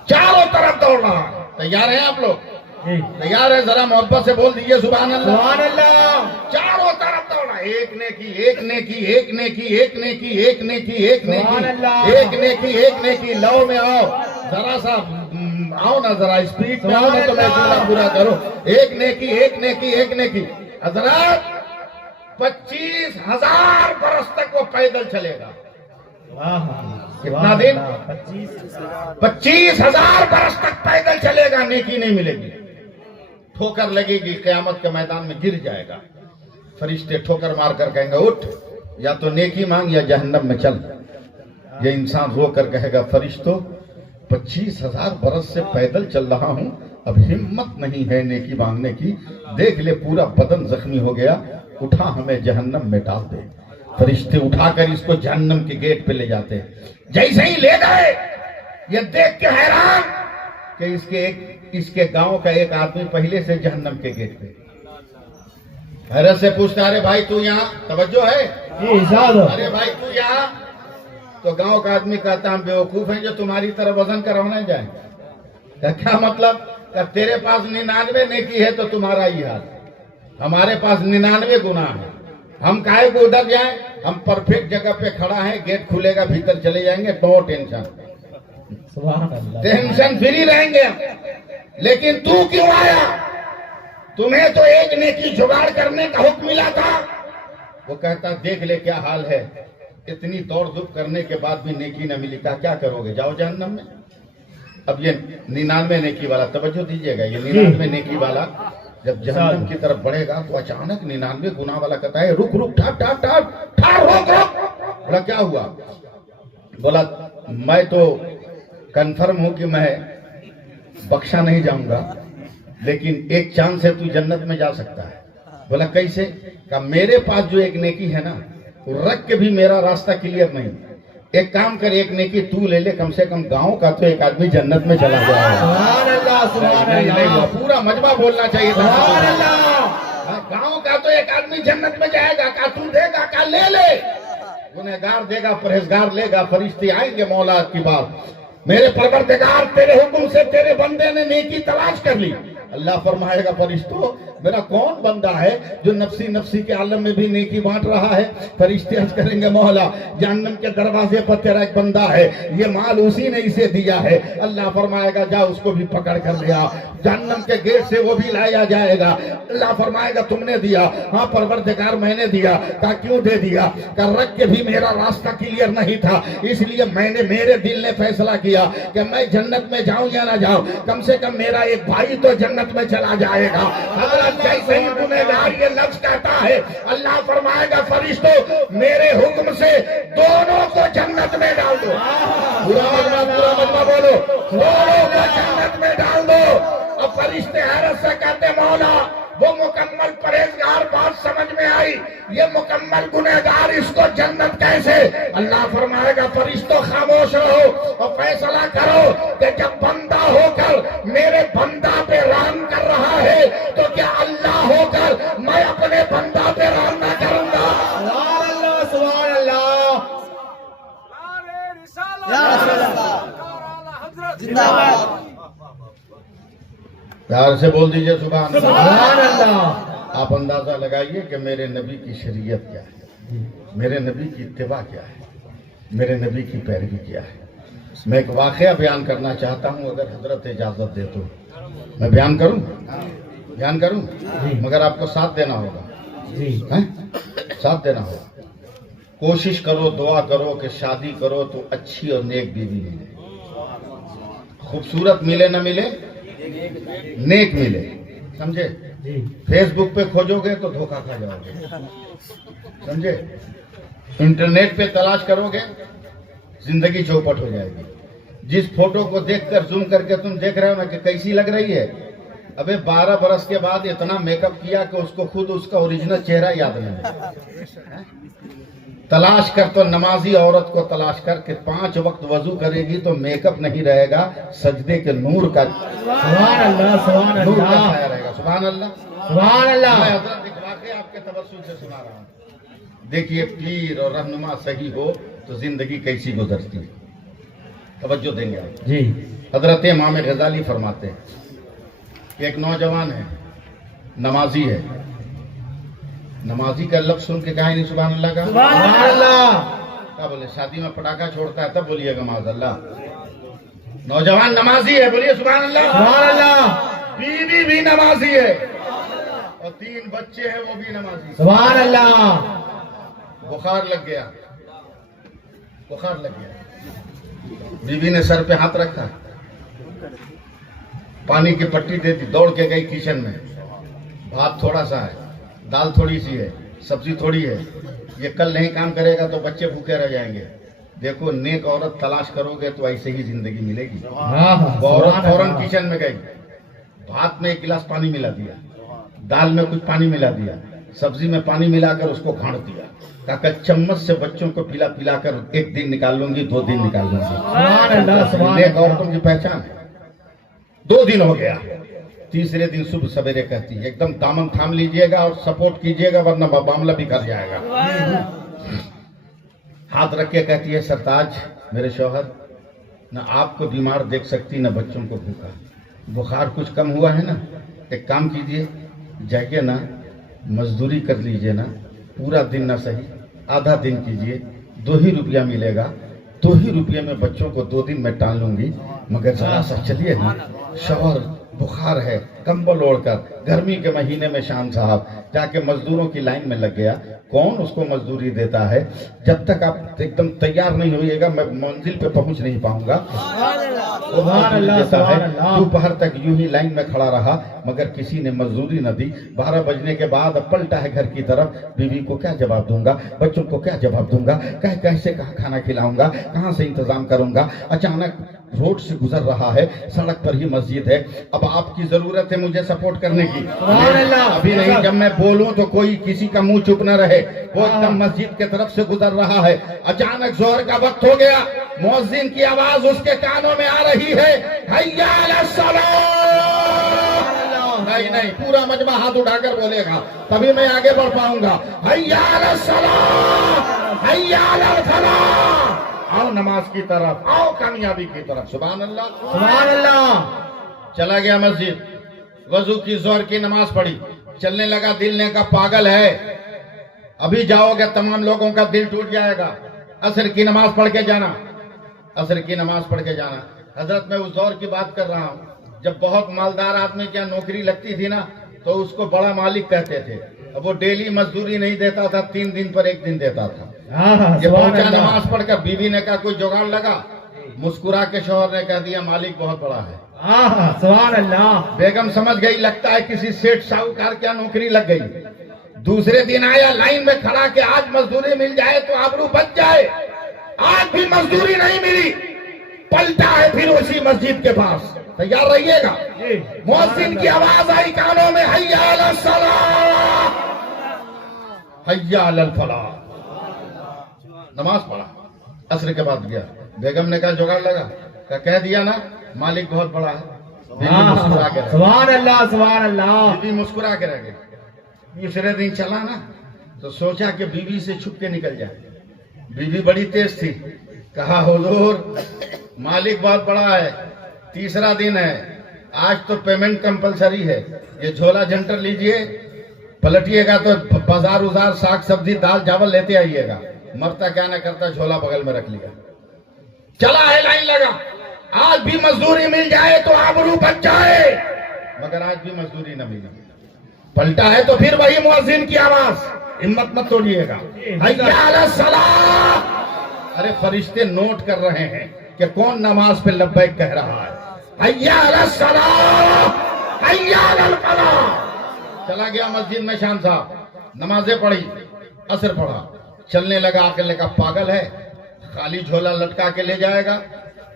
چاروں طرف دوڑ رہا. تیار ہیں آپ لوگ؟ تیار ہے؟ ذرا محبت سے بول دیجئے سبحان اللہ. سبحان اللہ. چاروں طرف دوڑا. ایک نیکی ایک نیکی ایک نیکی ایک نیکی ایک نیکی ایک نیکی ایک نیکی ایک نیکی. لو میں آؤ, ذرا سا آؤ نا, ذرا اسپیڈ میں آؤ نا تو میں جملہ پورا کرو. ایک نیکی ایک نیکی ایک نیکی. حضرات 25,000 برس تک وہ پیدل چلے گا. کتنا دن؟ 25,000 برس تک پیدل چلے گا, نیکی نہیں ملے گی. ٹھوکر لگے گی, قیامت کے میدان میں گر جائے گا. فرشتے ٹھوکر مار کر کہیں گے اٹھ, یا تو نیکی مانگ یا جہنم میں چل. یہ انسان رو کر کہے گا فرشتوں 25,000 برس سے پیدل چل رہا ہوں, اب ہمت نہیں ہے نیکی مانگنے کی. دیکھ لے پورا بدن زخمی ہو گیا, اٹھا ہمیں جہنم میں ڈال دے. فرشتے اٹھا کر اس کو جہنم کے گیٹ پہ لے جاتے. جیسے ہی لے گئے, یہ دیکھ کے حیران کہ اس کے گاؤں کا ایک آدمی پہلے سے جہنم کے گیٹ پہ. حیرت سے پوچھتا ارے بھائی تو یہاں, توجہ ہے, ارے بھائی تو یہاں. تو گاؤں کا آدمی کہتا ہم بیوقوف ہیں جو تمہاری طرح وزن کروانے جائیں. کیا مطلب؟ کہ تیرے پاس 99 نیکی ہے تو تمہارا ہی حال, ہمارے پاس 99 گناہ ہے. ہم کاہے کو ادھر جائیں, ہم پرفیکٹ جگہ پہ کھڑا ہے, گیٹ کھلے گا بھیتر چلے جائیں گے, نو ٹینشن. ٹینشن فری رہیں گے. لیکن تو کیوں آیا؟ تمہیں تو ایک نیکی جگاڑ کرنے کا حکم ملا تھا. وہ کہتا دیکھ لے کیا حال ہے, اتنی دوڑ دھوپ کرنے کے بعد بھی نیکی نہ ملی. کہا کیا کرو گے, جاؤ جہنم میں. اب یہ 99 نیکی والا, توجہ دیجئے گا, یہ 99 نیکی والا جب جہنم کی طرف بڑھے گا تو اچانک 99 گناہ والا کہتا ہے رک رک, ٹھار ٹھار ٹھار ٹھار, روک روک. بولا کیا ہوا؟ بولا میں تو کنفرم ہوں کہ میں بخشا نہیں جاؤں گا, لیکن ایک چانس ہے تو جنت میں جا سکتا ہے. بولا کیسے؟ کہا میرے پاس جو ایک نیکی ہے نا, رکھ کے بھی میرا راستہ کلیئر نہیں. ایک کام کر, ایک نیکی تو لے لے, کم سے کم گاؤں کا تو ایک آدمی جنت میں چلا جائے گا. سبحان اللہ سبحان اللہ. پورا مجمع بولنا چاہیے تھا. سبحان اللہ. گاؤں کا تو ایک آدمی جنت میں جائے گا. کہا تو دے گا؟ کہا لے لے. گنہگار دے گا, پرہیزگار لے گا. فرشتے آئیں گے مولا کی بات, میرے پروردگار تیرے حکم سے تیرے بندے نے نیکی تلاش کر لی. اللہ فرمائے گا فرشتوں میرا کون بندہ ہے جو نفسی نفسی کے عالم میں بھی نیکی بانٹ رہا ہے؟ فرشتے عرض کریں گے مولا جہنم کے دروازے پر تیرا ایک بندہ ہے, یہ مال اسی نے اسے دیا ہے. اللہ فرمائے گا جا اس کو بھی پکڑ کر لیا, جہنم کے گیٹ سے وہ بھی لایا جائے گا. اللہ فرمائے گا تم نے دیا؟ ہاں پروردگار میں نے دیا. کہا کیوں دے دیا؟ کہ رکھ کے بھی میرا راستہ کلیئر نہیں تھا, اس لیے میں نے, میرے دل نے فیصلہ کیا کہ میں جنت میں جاؤں یا نہ جاؤں, کم سے کم میرا ایک بھائی تو جنت میں چلا جائے گا. حضرت جیسے ہی گنہگار یہ لفظ کہتا ہے, اللہ فرمائے گا فرشتوں میرے حکم سے دونوں کو جنت میں ڈال دو. پورا مجمع بولو, دونوں سے اللہ فرمائے گا فرشتوں خاموش رہو اور فیصلہ کرو کہ جب بندہ ہو کر میرے بندہ پہ رحم کر رہا ہے تو کیا اللہ ہو کر میں اپنے بندہ پہ رحم نہ کروں گا؟ سبحان اللہ سبحان اللہ پیار سے بول دیجئے سبحان اللہ۔ سبحان اللہ آپ اندازہ لگائیے کہ میرے نبی کی شریعت کیا ہے، میرے نبی کی اتباع کیا ہے، میرے نبی کی پیروی کیا ہے۔ میں ایک واقعہ بیان کرنا چاہتا ہوں، اگر حضرت اجازت دے تو میں بیان کروں مگر آپ کو ساتھ دینا ہوگا، ہیں؟ ساتھ دینا ہوگا۔ کوشش کرو، دعا کرو کہ شادی کرو تو اچھی اور نیک بیوی ملے، خوبصورت ملے نہ ملے، نیک ملے، سمجھے؟ فیس بک پہ کھوجو گے تو دھوکہ کھا جاؤ گے، سمجھے؟ انٹرنیٹ پہ تلاش کرو گے زندگی چوپٹ ہو جائے گی۔ جس فوٹو کو دیکھ کر زوم کر کے تم دیکھ رہے ہو نا کہ کیسی لگ رہی ہے، ابے 12 برس کے بعد اتنا میک اپ کیا کہ اس کو خود اس کا اوریجنل چہرہ یاد نہیں ہے۔ تلاش کر تو نمازی عورت کو تلاش کر کے 5 وقت وضو کرے گی تو میک اپ نہیں رہے گا، سجدے کے نور کا سبحان اللہ سبحان نور کا اللہ سایہ رہے گا۔ سبحان اللہ۔ سبحان اللہ میں حضرت ایک واقعہ آپ کے تبسم سے سنا رہا ہوں۔ دیکھیے پیر اور رہنما صحیح ہو تو زندگی کیسی گزرتی ہے، توجہ دیں گے آپ۔ جی حضرت امام غزالی فرماتے ہیں کہ ایک نوجوان ہے، نمازی ہے، نمازی کا لفظ سن کے کہا ہی نہیں سبحان اللہ کا؟ سبحان اللہ کیا بولے؟ شادی میں پٹاخہ چھوڑتا ہے تب بولیے گا معاذ اللہ۔ نوجوان نمازی ہے، بولیے سبحان اللہ۔ سبحان اللہ بیوی بھی نمازی ہے اور 3 بچے ہیں وہ بھی نمازی ہیں۔ سبحان اللہ بخار لگ گیا، بخار لگ گیا، بیوی نے سر پہ ہاتھ رکھا، پانی کی پٹی دے دی، دوڑ کے گئی کچن میں، بھات تھوڑا سا ہے، دال تھوڑی سی ہے، سبزی تھوڑی ہے، یہ کل نہیں کام کرے گا تو بچے بھوکے رہ جائیں گے۔ دیکھو نیک عورت تلاش کرو گے تو ایسے ہی زندگی ملے گی۔ وہ عورت فوراً کچن میں گئی، بھات میں 1 گلاس پانی ملا دیا، دال میں کچھ پانی ملا دیا، سبزی میں پانی ملا کر اس کو گھانٹ دیا، کہا کہ چمچ سے بچوں کو پلا پلا کر 1 دن نکال لوں گی، 2 دن نکال لوں گی۔ سبحان اللہ سبحان نیک اللہ عورتوں کی پہچان ہے۔ 2 دن ہو گیا، تیسرے دن صبح سویرے کہتی ہے ایک دم دامن تھام لیجئے گا اور سپورٹ کیجئے گا ورنہ معاملہ بھی کر جائے گا۔ ہاتھ رکھ کے کہتی ہے سرتاج میرے شوہر، نہ آپ کو بیمار دیکھ سکتی نہ بچوں کو بھوکا، بخار کچھ کم ہوا ہے نا، ایک کام کیجئے، جائیے نا مزدوری کر لیجئے نا، پورا دن نہ صحیح آدھا دن کیجئے، 2 ہی روپیہ ملے گا، 2 ہی روپیہ میں بچوں کو 2 دن میں ٹال لوں گی، مگر ذرا سا چلیے نا، شوہر بخار ہے، کمبل اوڑھ کر گرمی کے مہینے میں شام صاحب جا کے مزدوروں کی لائن میں لگ گیا، کون اس کو مزدوری دیتا ہے؟ جب تک آپ ایک دم تیار نہیں ہوئیے گا میں منزل پہ پہنچ نہیں پاؤں گا۔ سبحان اللہ سبحان اللہ دوپہر تک یوں ہی لائن میں کھڑا رہا مگر کسی نے مزدوری نہ دی۔ 12 بجنے کے بعد پلٹا ہے گھر کی طرف، بیوی کو کیا جواب دوں گا، بچوں کو کیا جواب دوں گا، کیسے کہاں کھانا کھلاؤں گا، کہاں سے انتظام کروں گا۔ اچانک روڈ سے گزر رہا ہے، سڑک پر ہی مسجد ہے، اب آپ کی ضرورت ہے مجھے سپورٹ کرنے کی، سبحان اللہ۔ ابھی نہیں، جب میں بولوں تو کوئی کسی کا منہ چپ نہ رہے۔ وہ ایک دم مسجد کے طرف سے گزر رہا ہے، اچانک ظہر کا وقت ہو گیا، مؤذن کی آواز اس کے کانوں میں آ رہی ہے، حی علی الصلاۃ۔ نہیں پورا مجمع ہاتھ اٹھا کر بولے گا تبھی میں آگے بڑھ پاؤں گا۔ حی علی الصلاۃ، حی علی الفلاح۔ آؤ نماز کی طرف، آؤ کامیابی کی طرف۔ سبحان اللہ سبحان اللہ۔ چلا گیا مسجد، وضو کی ظہر کی نماز پڑھی، چلنے لگا، دل نے کہا پاگل ہے، ابھی جاؤ گے تمام لوگوں کا دل ٹوٹ جائے گا، عصر کی نماز پڑھ کے جانا، عصر کی نماز پڑھ کے جانا۔ حضرت میں اس دور کی بات کر رہا ہوں جب بہت مالدار آدمی کیا نوکری لگتی تھی نا تو اس کو بڑا مالک کہتے تھے، اب وہ ڈیلی مزدوری نہیں دیتا تھا، 3 دن پر 1 دن دیتا تھا۔ یہ پہنچا نماز پڑھ کر، بیوی نے کہا کوئی جگاڑ لگا، مسکرا کے شوہر نے کہہ دیا مالک بہت بڑا ہے۔ سبحان اللہ۔ بیگم سمجھ گئی لگتا ہے کسی سیٹ شاہوکار کیا نوکری لگ گئی۔ دوسرے دن آیا لائن میں کھڑا کہ آج مزدوری مل جائے تو آبرو بچ جائے، آج بھی مزدوری نہیں ملی، پلٹا ہے پھر اسی مسجد کے پاس، تیار رہیے گا۔ مؤذن کی آواز آئی کانوں میں، حی علی الصلاۃ، حی علی الفلاح۔ نماز پڑھا, عصر کے بعد گیا, بیگم نے کہا جگاڑ لگا, کہہ دیا نا مالک بہت بڑا ہے. بیوی مسکرا کے رہ گئی. سبحان اللہ سبحان اللہ. بیوی مسکرا کے رہ گئی. دوسرے دن چلا نا تو سوچا کہ بیوی سے چھپ کے نکل جائے. بیوی بڑی تیز تھی, کہا حضور مالک بہت بڑا ہے, تیسرا دن ہے, آج تو پیمنٹ کمپلسری ہے, یہ جھولا جھنٹر لیجئے, پلٹیے گا تو بازار وزار ساگ سبزی دال چاول لیتے آئیے گا. مرتا کیا نہ کرتا, جھولا بغل میں رکھ لیا, چلا ہے لائن لگا. آج بھی مزدوری مل جائے تو آبرو بچ جائے, مگر آج بھی مزدوری نہ ملی. پلٹا ہے تو پھر وہی مؤذن کی آواز, ہمت مت توڑیے گا, حی علی الصلاۃ. ارے فرشتے نوٹ کر رہے ہیں کہ کون نماز پہ لبیک کہہ رہا ہے. حی علی الصلاۃ, حی علی الفلاح. چلا گیا مسجد میں شان صاحب, نمازیں پڑھی, عصر پڑھا, چلنے لگا. آ کے لے کہا پاگل ہے, خالی جھولا لٹکا کے لے جائے گا,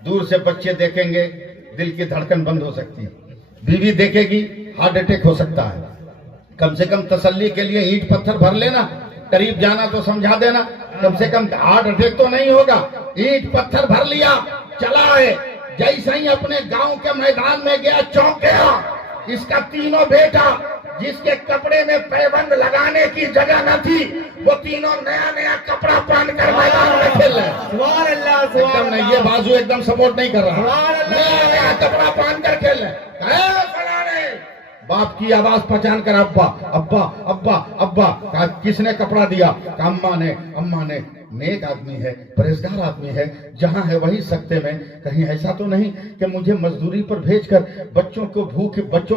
دور سے بچے دیکھیں گے دل کی دھڑکن بند ہو سکتی ہے, بیوی دیکھے گی ہارٹ اٹیک ہو سکتا ہے. کم سے کم تسلی کے لیے اینٹ پتھر بھر لینا, قریب جانا تو سمجھا دینا, کم سے کم ہارٹ اٹیک تو نہیں ہوگا. اینٹ پتھر بھر لیا, چلا ہے. جیسے ہی اپنے گاؤں کے میدان میں گیا چونک گیا. اس کا تینوں بیٹا جس کے کپڑے میں پیبند لگانے کی جگہ نہ تھی, وہ تینوں نیا نیا کپڑا پہن کر میدان میں کھیل رہے. سبحان اللہ ایک سبحان دم نہیں, اللہ. یہ بازو ایک دم سپورٹ نہیں کر رہا, سبحان اللہ. نیا نیا کپڑا پہن کر کھیل رہے. باپ کی آواز پہچان کر ابا ابا ابا ابا. کہا کس نے کپڑا دیا؟ کہا اماں نے. اماں نے. نیک آدمی ہے, پرہیزگار آدمی ہے, جہاں ہے وہی سکتے میں. کہیں ایسا تو نہیں کہ مجھے مزدوری پر بھیج کر بچوں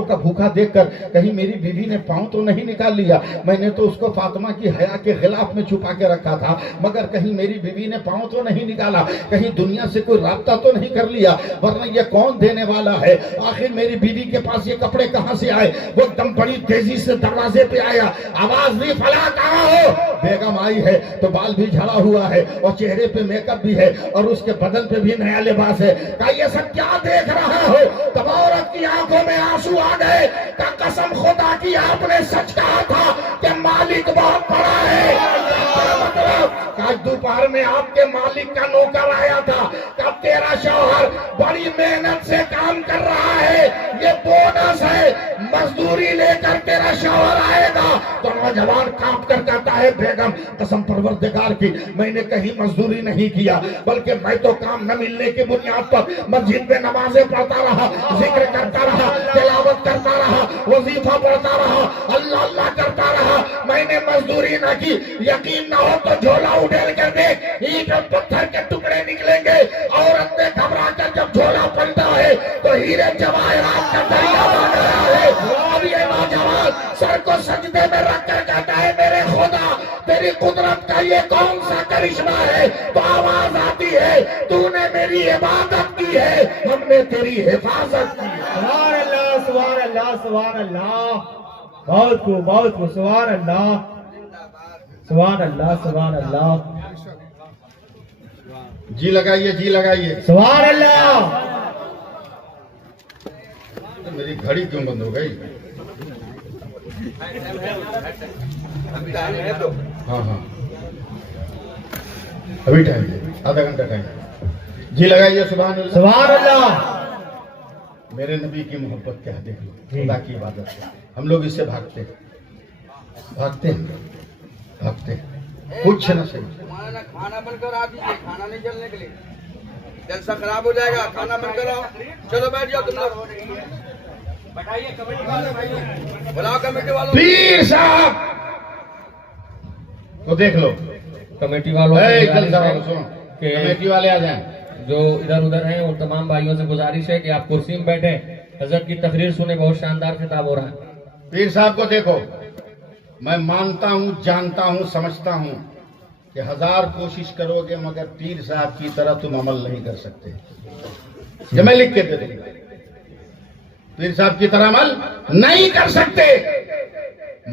کا بھوکا دیکھ کر کہیں میری بیوی نے پاؤں تو نہیں نکال لیا؟ میں نے تو اس کو فاطمہ کی حیا کے خلاف میں چھپا کے رکھا تھا, مگر کہیں میری بیوی نے پاؤں تو نہیں نکالا, کہیں دنیا سے کوئی رابطہ تو نہیں کر لیا, ورنہ یہ کون دینے والا ہے؟ آخر میری بیوی کے پاس یہ کپڑے کہاں سے آئے؟ وہ ایک دم بڑی تیزی سے دروازے پہ آیا, آواز دی فلاں کہاں ہو؟ بیگم آئی ہے تو بال بھی جھڑا ہوا ہے اور چہرے پہ میک اپ بھی ہے اور اس کے بدن پہ بھی نیا لباس ہے. کہا یہ سب کیا دیکھ رہا ہو؟ تب عورت کی آنکھوں میں آنسو آ گئے. کہا قسم خدا کی آپ نے سچ کہا تھا کہ مالک بہت بڑا ہے. آج دوپہر میں آپ کے مالک کا نوکر آیا تھا, کہ تیرا شوہر بڑی محنت سے کام کر رہا ہے, یہ بونس ہے, مزدوری لے کر تیرا شوہر آئے گا. تو نوجوان کانپ کر کہتا ہے بیگم قسم پروردگار کی میں نے کہیں مزدوری نہیں کیا, بلکہ میں تو کام نہ ملنے کی بنیاد پر مسجد میں نمازیں پڑھتا رہا, ذکر کرتا رہا, تلاوت کرتا رہا, وظیفہ پڑھتا رہا, اللہ اللہ کرتا رہا. میں نے مزدوری نہ کی. یقین نہ ہو تو جھولا اٹھیل کر دیکھ, اینٹ اور پتھر کے ٹکڑے نکلیں گے. عورت نے گھبرا کر جب جھولا پلٹا ہے تو ہیرے جواہرات کا دریا بن رہا ہے. اب یہ نوجوان سر کو سجدے میں رکھ کر کہتا ہے میرے خدا تیری قدرت کا یہ کون سا کرشمہ ہے؟ تو آواز آتی ہے تو نے میری عبادت کی ہے, ہم نے تیری حفاظت کی. سبحان اللہ سبحان اللہ سبحان اللہ. بہت خوب بہت خوب. سبحان اللہ سبحان اللہ سبحان اللہ. جی لگائیے جی لگائیے. سبحان اللہ. میری گھڑی کیوں بند ہو گئی؟ ہاں ہاں ابھی ٹائم ہے, آدھا گھنٹہ ٹائم. جی لگائیے. سبحان اللہ سبحان اللہ. میرے نبی کی محبت کیا دیکھ لو, خدا کی عبادت ہے. ہم لوگ اس سے بھاگتے بھاگتے بھاگتے کچھ نہ صحیح. تمہارا کھانا بن کر آ دیجیے, کھانا نہیں چلنے کے لیے, جلسہ خراب ہو جائے گا. کھانا بن کر آؤ, چلو بیٹھ جاؤ تم لوگ. بلاؤ کمیٹی والوں. پیر صاحب تو دیکھ لو, کمیٹی والوں کہ کمیٹی والے آ جائیں. جو ادھر ادھر ہیں ان تمام بھائیوں سے گزارش ہے کہ آپ کرسی میں بیٹھیں, حضرت کی تقریر سنیں, بہت شاندار خطاب ہو رہا ہے. پیر صاحب کو دیکھو, میں مانتا ہوں, جانتا ہوں, سمجھتا ہوں کہ 1000 کوشش کرو گے مگر پیر صاحب کی طرح تم عمل نہیں کر سکتے. یہ میں لکھ کے دے دوں, پیر صاحب کی طرح عمل نہیں کر سکتے,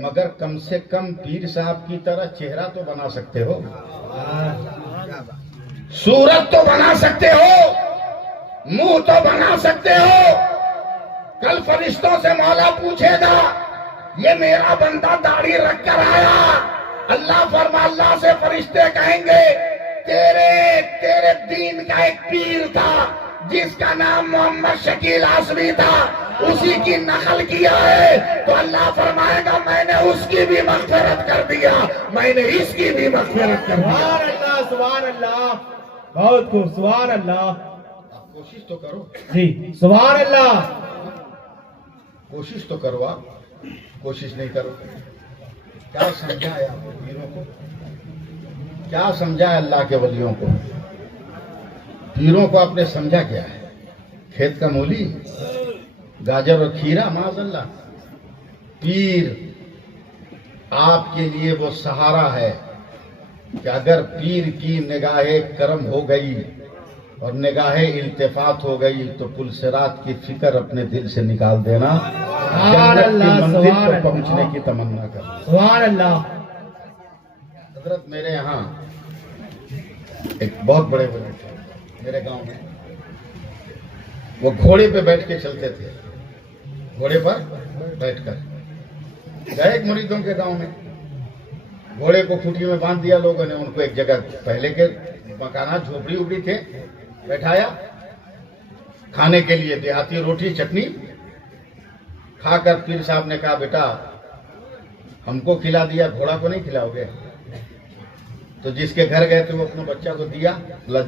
مگر کم سے کم پیر صاحب کی طرح چہرہ تو بنا سکتے ہو, صورت تو بنا سکتے ہو, منہ تو بنا سکتے ہو. کل فرشتوں سے مولا پوچھے گا یہ میرا بندہ داڑھی رکھ کر آیا, اللہ فرما اللہ سے فرشتے کہیں گے تیرے دین کا ایک پیر تھا جس کا نام محمد شکیل آسری تھا، اسی کی نقل کیا ہے، تو اللہ فرمائے گا میں نے اس کی بھی مغفرت کر دیا، میں نے اس کی بھی مغفرت کر دیا۔ سبحان اللہ سبحان اللہ، بہت خوب، سبحان اللہ۔ آپ کوشش تو کرو، جی سبحان اللہ۔ کوشش تو کرو، آپ کوشش نہیں کرو۔ کیا سمجھا ہے آپ نے پیروں کو؟ کیا سمجھا ہے اللہ کے ولیوں کو؟ پیروں کو آپ نے سمجھا کیا ہے؟ کھیت کا مولی، گاجر اور کھیرا؟ معاذ اللہ۔ پیر آپ کے لیے وہ سہارا ہے کہ اگر پیر کی نگاہ کرم ہو گئی اور نگاہ التفات ہو گئی تو پل صراط کی فکر اپنے دل سے نکال دینا، جنت کی منزل پر پہنچنے کی تمنا کرنا۔ سبحان اللہ۔ حضرت میرے یہاں ایک بہت بڑے بڑے تھے میرے گاؤں میں، وہ گھوڑے پہ بیٹھ کے چلتے تھے، گھوڑے پر بیٹھ کر گئے ایک مریدوں کے گاؤں میں، گھوڑے کو کھوٹی میں باندھ دیا لوگوں نے، ان کو ایک جگہ پہلے کے مکانات جھوپڑی اوپڑی تھے بیٹھایا، کھانے کے لیے دیہاتی روٹی چٹنی کھا کر پیر صاحب نے کہا بیٹا ہم کو کھلا دیا، گھوڑا کو نہیں کھلاؤ گے؟ تو جس کے گھر گئے تھے وہ اپنے بچہ کو دیا،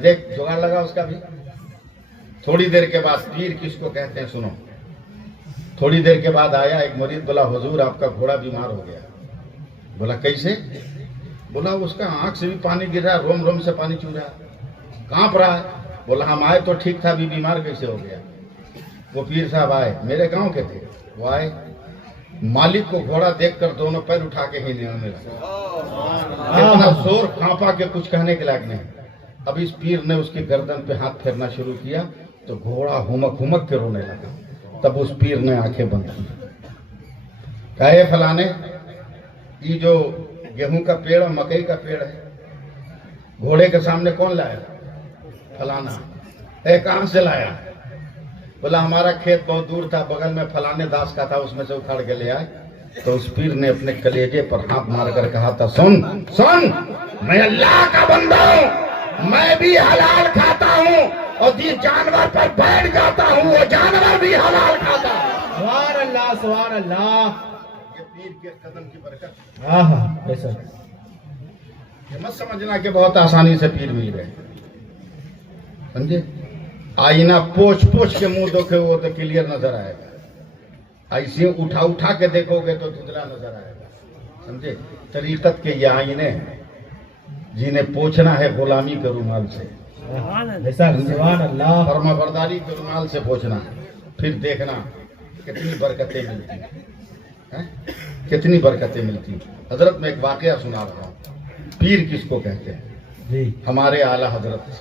دیکھ جگاڑ لگا اس کا بھی۔ تھوڑی دیر کے بعد، پیر کس کو کہتے ہیں سنو، تھوڑی دیر کے بعد آیا ایک مرید، بولا حضور آپ کا گھوڑا بیمار ہو گیا۔ بولا کیسے؟ بولا اس کا آنکھ سے بھی پانی گر رہا ہے، روم روم سے پانی چو رہا ہے، کانپ رہا ہے۔ بولا ہم آئے تو ٹھیک تھا، ابھی بیمار کیسے ہو گیا؟ وہ پیر صاحب آئے، میرے گاؤں کے تھے، وہ آئے، مالک کو گھوڑا دیکھ کر دونوں پیر اٹھا کے ہی نہیں لگا، اتنا زور کھانپا کے کچھ کہنے کے لائق نہیں۔ اب اس پیر نے اس کی گردن پہ ہاتھ پھیرنا شروع کیا تو گھوڑا ہمک ہمک کے رونے لگا۔ تب اس پیر نے آنکھیں بند کی، کہا اے فلانے، یہ جو گیہوں کا پیڑ اور مکئی کا پیڑ ہے گھوڑے کے سامنے کون لایا؟ فلانا۔ اے کہاں سے لایا؟ بولا ہمارا کھیت بہت دور تھا، بغل میں فلانے داس کا تھا، اس میں سے اکھاڑ کے لے آئے۔ تو اس پیر نے اپنے کلیجے پر ہاتھ مار کر کہا تھا سن سن، میں اللہ کا بندہ ہوں، میں بھی حلال کھاتا ہوں، اور جس جانور پر بیٹھ جاتا ہوں وہ جانور بھی حلال کھاتا ہے۔ سبحان اللہ سبحان اللہ۔ یہ پیر کے قدم کی برکت۔ ہاں ہاں بے شک۔ یہ مت سمجھنا کہ بہت آسانی سے پیر مل گئے، سمجھے؟ آئینہ پوچھ پوچھ کے منہ دیکھے وہ تو کلیئر نظر آئے گا، ایسے اٹھا اٹھا کے دیکھو گے تو دھندلا نظر آئے گا، سمجھے؟ طریقت کے یہ آئینے جنہیں پوچھنا ہے غلامی کے رومال سے، بے شک، سبحان اللہ۔ فرما برداری کے رومال سے پوچھنا ہے، پھر دیکھنا کتنی برکتیں ملتی ہیں، کتنی برکتیں ملتی ہیں۔ حضرت میں ایک واقعہ سنا رہا ہوں، پیر کس کو کہتے ہیں؟ جی ہمارے اعلیٰ حضرت۔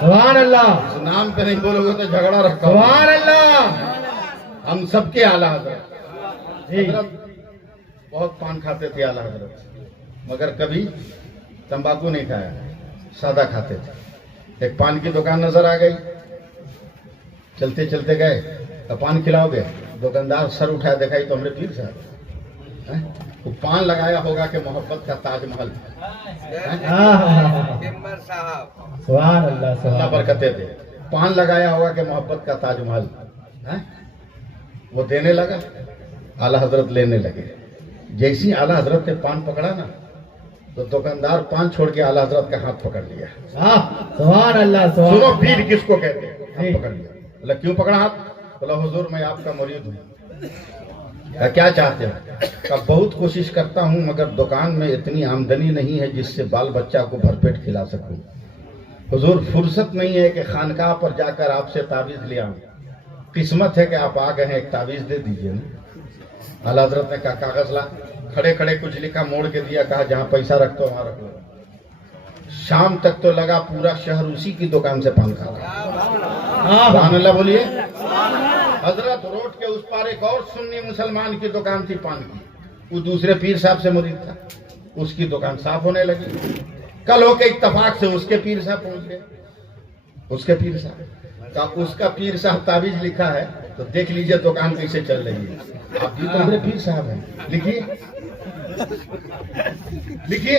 سبحان اللہ اس نام پہ نہیں بولو گے تو جھگڑا رکھا ہوگا۔ سبحان اللہ۔ ہم سب کے اعلیٰ حضرت۔ حضرت بہت پان کھاتے تھے اعلیٰ حضرت، مگر کبھی تمباکو نہیں کھایا، سادہ کھاتے تھے۔ ایک پان کی دکان نظر آ گئی، چلتے چلتے گئے، تو پان کھلاؤ گے؟ دکاندار سر اٹھایا، دیکھا یہ تو ہمارے پیر صاحب، وہ پان لگایا ہوگا کہ محبت کا تاج محل، سبحان اللہ اللہ سبحان برکتیں دے، پان لگایا ہوگا کہ محبت کا تاج محل، وہ دینے لگا، اعلیٰ حضرت لینے لگے۔ جیسی اعلیٰ حضرت نے پان پکڑا نا تو دکاندار پان چھوڑ کے اعلیٰ حضرت کا ہاتھ پکڑ لیا۔ سبحان اللہ سنو سبحان پیر کس کو کہتے ہیں؟ ہاتھ پکڑ لیا۔ بولا کیوں پکڑا ہاتھ؟ بولا حضور میں آپ کا مرید ہوں۔ کہا کیا چاہتے ہو؟ کہا بہت کوشش کرتا ہوں مگر دکان میں اتنی آمدنی نہیں ہے جس سے بال بچہ کو بھر پیٹ کھلا سکوں۔ حضور فرصت نہیں ہے کہ خانقاہ پر جا کر آپ سے تعویذ لے آؤں، قسمت ہے کہ آپ آ گئے ہیں، ایک تعویذ دے دیجئے نا۔ اعلیٰ حضرت نے کہا کاغذ لا، کھڑے کھڑے کچھ لکھا، موڑ کے دیا، کہا جہاں پیسہ رکھتا ہو وہاں رکھ لو۔ شام تک تو لگا پورا شہر اسی کی دکان سے پان کھا رہا۔ سبحان اللہ بولیے۔ حضرت روڈ کے اس پار ایک اور سنی مسلمان کی دکان تھی پان کی، وہ دوسرے پیر صاحب سے مرید تھا، اس کی دکان صاف ہونے لگی۔ کل ہو کے اتفاق سے اس کے پیر صاحب پہنچ گئے، اس کے پیر صاحب کا، اس کا پیر صاحب تعویذ لکھا ہے تو دیکھ لیجئے دکان کیسے چل رہی ہے۔ آپ بھی تو میرے پیر صاحب ہیں، لکھیے لکھیے۔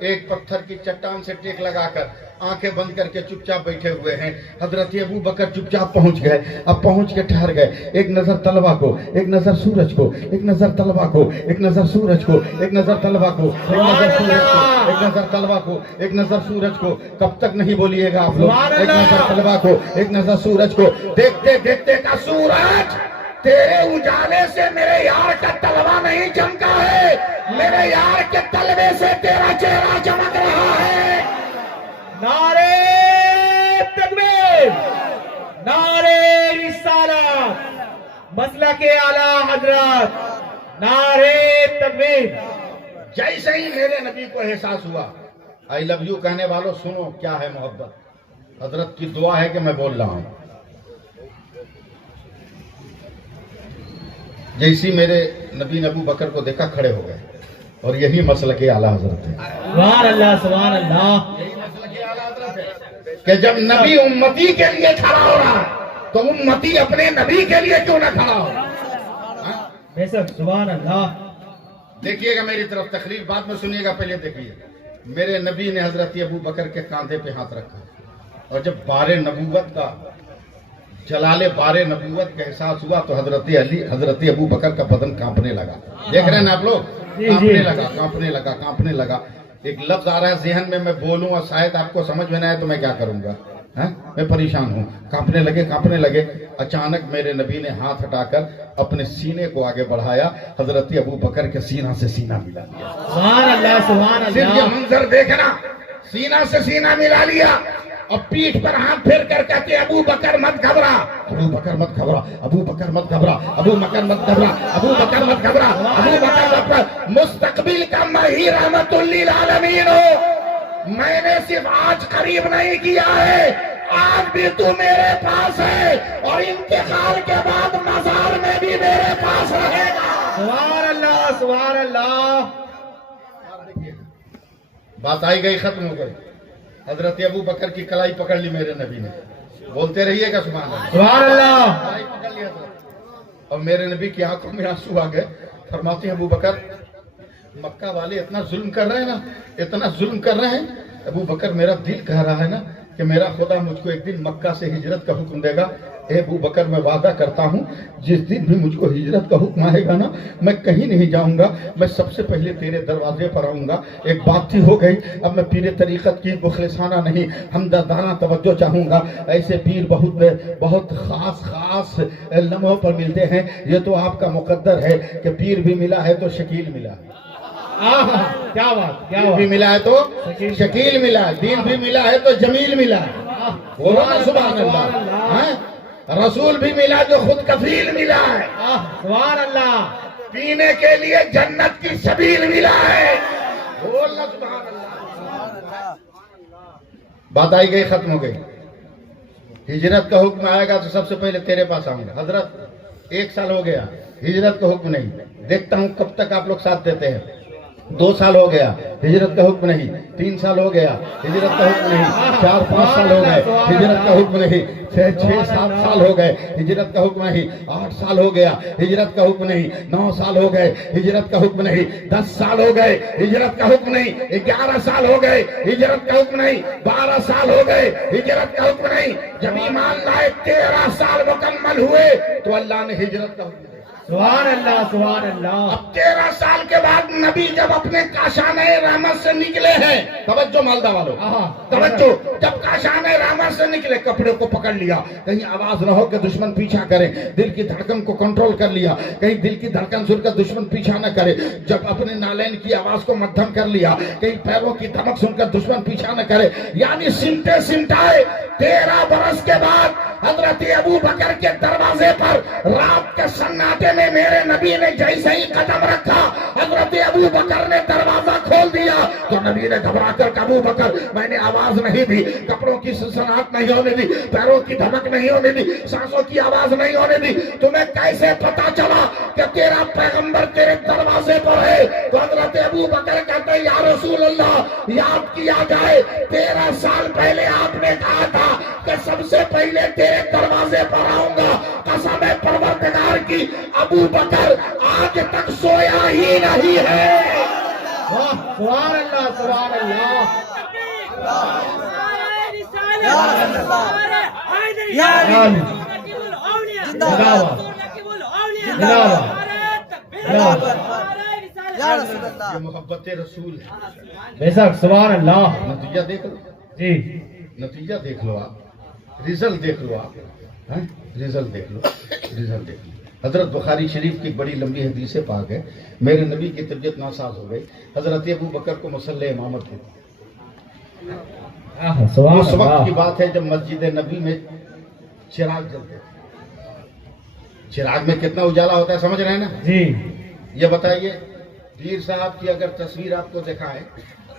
ایک پتھر کی چٹان سے ٹیک لگا کر آنکھیں بند کر کے چپ چاپ بیٹھے ہوئے ہیں. حضرت ابو بکر چپ چاپ پہنچ گئے. اب پہنچ کے ٹھہر گئے. ایک نظر طلبہ کو, ایک نظر سورج کو, ایک نظر طلبہ کو, ایک نظر سورج کو, ایک نظر طلبہ کو, ایک نظر سورج کو, ایک نظر طلبہ کو, ایک نظر سورج کو. کب تک نہیں بولیے گا آپ لوگ؟ ایک نظر طلبہ کو, ایک نظر سورج کو. دیکھتے دیکھتے کا سورج تیرے اجالے سے میرے یار کا طلبہ نہیں چمکا ہے, میرے یار کے طلبے سے تیرا چہرہ چمک رہا ہے. نعرے تکبیر, نعرے رسالت, مسلک اعلی حضرت, نعرے تکبیر. جیسے ہی میرے نبی کو احساس ہوا, آئی لو یو کہنے والوں سنو کیا ہے محبت. حضرت کی دعا ہے کہ میں بول رہا ہوں. جیسی میرے نبی ابو بکر کو دیکھا کھڑے ہو گئے, اور یہی مسلک اعلی حضرت ہے. سبحان اللہ, سبحان اللہ. یہی مسلک اعلی حضرت ہے کہ جب نبی امتی کے لیے کھڑا ہو رہا تو امتی اپنے نبی کے لیے کیوں نہ کھڑا ہو. بے شک, سبحان اللہ. دیکھیے گا میری طرف, تقریر بعد میں سنیے گا, پہلے دیکھیے. میرے نبی نے حضرت ابو بکر کے کاندھے پہ ہاتھ رکھا, اور جب بار نبوت کا جلال بار نبوت کا احساس ہوا تو حضرت ابو بکر کا بدن کانپنے لگا. دیکھ رہے ہیں نا آپ لوگ, کانپنے لگا. ایک لفظ آ رہا ہے ذہن میں بولوں اور شاید آپ کو سمجھ میں نہ آئے تو میں کیا کروں گا, میں پریشان ہوں. کانپنے لگے. اچانک میرے نبی نے ہاتھ ہٹا کر اپنے سینے کو آگے بڑھایا, حضرت ابو بکر کے سینہ سے سینہ ملا لیا. سبحان اللہ, سبحان صرف یہ اللہ. منظر دیکھنا, سینہ سے سینہ ملا لیا, اور پیٹھ پر ہاتھ پھیر کر کہتے ابو بکر مت گھبرا, ابو بکر مت گھبرا, ابو بکر مت گھبرا, ابو بکر مت گھبرا, ابو بکر مت گھبرا, ابو بکر مت گھبرا. مستقبل کا میں ہی رحمت للعالمین ہوں. میں نے صرف آج قریب نہیں کیا ہے, آج بھی تو میرے پاس ہے, اور انتقال کے بعد مزار میں بھی میرے پاس رہے گا. سبحان اللہ, سبحان اللہ. بات آئی گئی, ختم ہو گئی. حضرت ابو بکر کی کلائی پکڑ لی میرے نبی نے. بولتے رہیے گا سبحان اللہ. سبحان اللہ. کلائی پکڑ لی حضرت, اور میرے نبی کی آنکھوں میں آنسو آ گئے. فرماتے ہیں ابو بکر, مکہ والے اتنا ظلم کر رہے ہیں نا, اتنا ظلم کر رہے ہیں. ابو بکر میرا دل کہہ رہا ہے نا کہ میرا خدا مجھ کو ایک دن مکہ سے ہجرت کا حکم دے گا. اے ابو بکر میں وعدہ کرتا ہوں جس دن بھی مجھ کو ہجرت کا حکم آئے گا نا, میں کہیں نہیں جاؤں گا, میں سب سے پہلے تیرے دروازے پر آؤں گا. ایک بات تھی ہو گئی, اب میں پیر طریقت کی مخلصانہ نہیں ہمدردانہ توجہ چاہوں گا. ایسے پیر بہت خاص لمحوں پر ملتے ہیں. یہ تو آپ کا مقدر ہے کہ پیر بھی ملا ہے تو شکیل ملا ہے, کیا بات, کیا پیر بھی ملا ہے تو شکیل ملا ہے, دین بھی ملا ہے تو جمیل ملا ہے. بولو نا سبحان اللہ. رسول بھی ملا جو خود کفیل ملا ہے. سبحان اللہ. پینے کے لیے جنت کی سبیل ملا ہے. بولنا سبحان اللہ. بات آئی گئی, ختم ہو گئی. ہجرت کا حکم آئے گا تو سب سے پہلے تیرے پاس آؤں گا. حضرت 1 سال ہو گیا, ہجرت کا حکم نہیں. دیکھتا ہوں کب تک آپ لوگ ساتھ دیتے ہیں. 2 سال ہو گیا, ہجرت کا حکم نہیں. 3 سال ہو گیا, ہجرت کا حکم نہیں. 4-5 سال ہو گئے, ہجرت کا حکم نہیں. 6-7 سال ہو گئے, ہجرت کا حکم نہیں. 8 سال ہو گیا, ہجرت کا حکم نہیں. 9 سال ہو گئے, ہجرت کا حکم نہیں. 10 سال ہو گئے, ہجرت کا حکم نہیں. 11 سال ہو گئے, ہجرت کا حکم نہیں. 12 سال ہو گئے, ہجرت کا حکم نہیں. جب ایمان لائے 13 سال مکمل ہوئے تو اللہ نے ہجرت کا حکم دیا. سبحان اللہ, سبحان اللہ. اب 13 سال کے بعد نبی جب اپنے کاشانہ رحمت سے نکلے ہیں, توجہ مالدہ والوں, توجہ, جب کاشانہ رحمت سے نکلے کپڑے کو پکڑ لیا, کہیں آواز نہ ہو کہ دشمن پیچھا کرے. دل کی دھڑکن کو کنٹرول کر لیا, کہیں دل کی دھڑکن سن کر دشمن پیچھا نہ کرے. جب اپنے نالین کی آواز کو مدھم کر لیا, کہیں پیروں کی دھمک سن کر دشمن پیچھا نہ کرے. یعنی سمٹے سمٹائے 13 برس کے بعد حضرت ابو بکر کے دروازے پر رات کے سناٹے میں میرے نبی نے جیسے ہی قدم رکھا, حضرت ابو بکر نے دروازہ کھول دیا. تو نبی نے گھبرا کر ابو بکر, میں نے آواز نہیں دی, کپڑوں کی سنسناہٹ نہیں ہونے دی, پیروں کی دھمک نہیں ہونے دی, سانسوں کی آواز نہیں ہونے دی. تمہیں کیسے پتا چلا کہ تیرا پیغمبر تیرے دروازے پر ہے؟ تو حضرت ابو بکر کہتے ہیں یا رسول اللہ, یاد کیا جائے 13 سال پہلے آپ نے کہا تھا کہ سب سے پہلے تیرے دروازے پر آؤں گا. قسم ہے پروردگار کی, ابو بکر آج تک سویا ہی نہیں ہے. سبحان اللہ سبحان اللہ یہ محبت رسول ہے. بے شک سبحان اللہ. نتیجہ دیکھ لو, جی نتیجہ دیکھ لو آپ, رزلٹ دیکھ لو آپ, رزلٹ دیکھ لو, رزلٹ دیکھ لو. حضرت بخاری شریف کی بڑی لمبی حدیث پاک ہے. میرے نبی کی طبیعت ناساز ہو گئی, حضرت ابو بکر کو مصلی امامت دی. سبحان اس وقت کی اللہ. بات ہے جب مسجد نبی میں چراغ جلتے تھے. چراغ میں کتنا اجالا ہوتا ہے سمجھ رہے ہیں نا. جی یہ بتائیے پیر صاحب کی اگر تصویر آپ کو دکھائے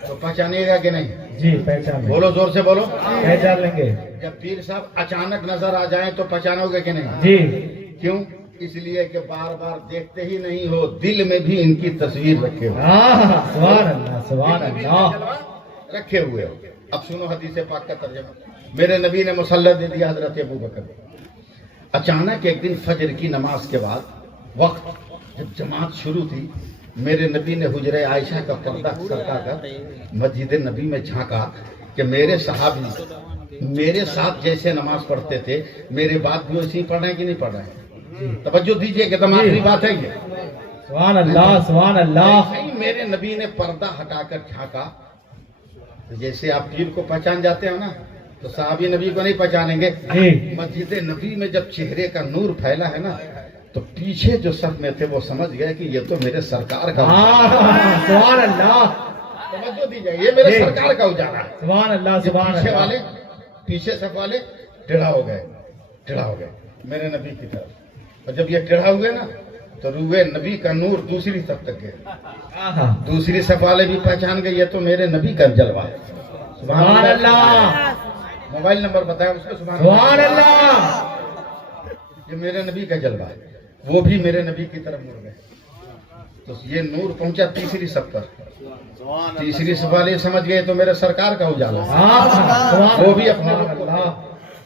تو پہچانیے گا کہ نہیں؟ جی پہچان لیں بولو زور سے بولو. پہچان لیں گے. جب پیر صاحب اچانک نظر آ جائیں تو پہچانو گے کہ نہیں؟ جی کیوں؟ اس لیے کہ بار بار دیکھتے ہی نہیں ہو, دل میں بھی ان کی تصویر رکھے ہوئے, سبحان اللہ سبحان اللہ. رکھے ہوئے ہو. اب سنو حدیث پاک کا ترجمہ. میرے نبی نے مسلح دے دیا حضرت ابو بکر کو. اچانک ایک دن فجر کی نماز کے بعد وقت جب جماعت شروع تھی, میرے نبی نے حجرہ عائشہ کا پردہ سرکا کر مسجد نبی میں جھانکا کہ میرے صحابی میرے ساتھ جیسے نماز پڑھتے تھے میرے بعد بھی ویسے ہی پڑھ رہے ہیں کہ نہیں پڑھ رہے ہیں؟ توجہ دیجئے کہ تمام آخری بات ہے یہ. سبحان اللہ سبحان اللہ. ایسے ہی میرے نبی نے پردہ ہٹا کر جھانکا. جیسے آپ پیر کو پہچان جاتے ہو نا, تو صحابی نبی کو نہیں پہچانیں گے. جی مسجد نبی میں جب چہرے کا نور پھیلا ہے نا, تو پیچھے جو صف میں تھے وہ سمجھ گئے کہ یہ تو میرے سرکار کا سبحان اللہ. توجہ دیجئے, یہ میرے سرکار کا اجالا ہے. سبحان اللہ سبحان پیچھے اللہ. والے پیچھے صف والے ٹیڑھا ہو گئے, ٹیڑھا ہو گئے میرے نبی کی طرف. اور جب یہ ٹیڑھا ہوئے نا تو روئے نبی کا نور دوسری صف تک گئے. دوسری صف والے بھی پہچان گئے یہ تو میرے نبی کا جلوہ ہے. سبحان اللہ موبائل نمبر بتایا اس کو. سبحان اللہ. یہ میرے نبی کا جلوہ ہے. وہ بھی میرے نبی کی طرف مڑ گئے. تو یہ نور پہنچا تیسری صف پر. تیسری صف والے سمجھ گئے تو میرے سرکار کا اجالا ہے. وہ بھی اپنے رخ کو پھیرا.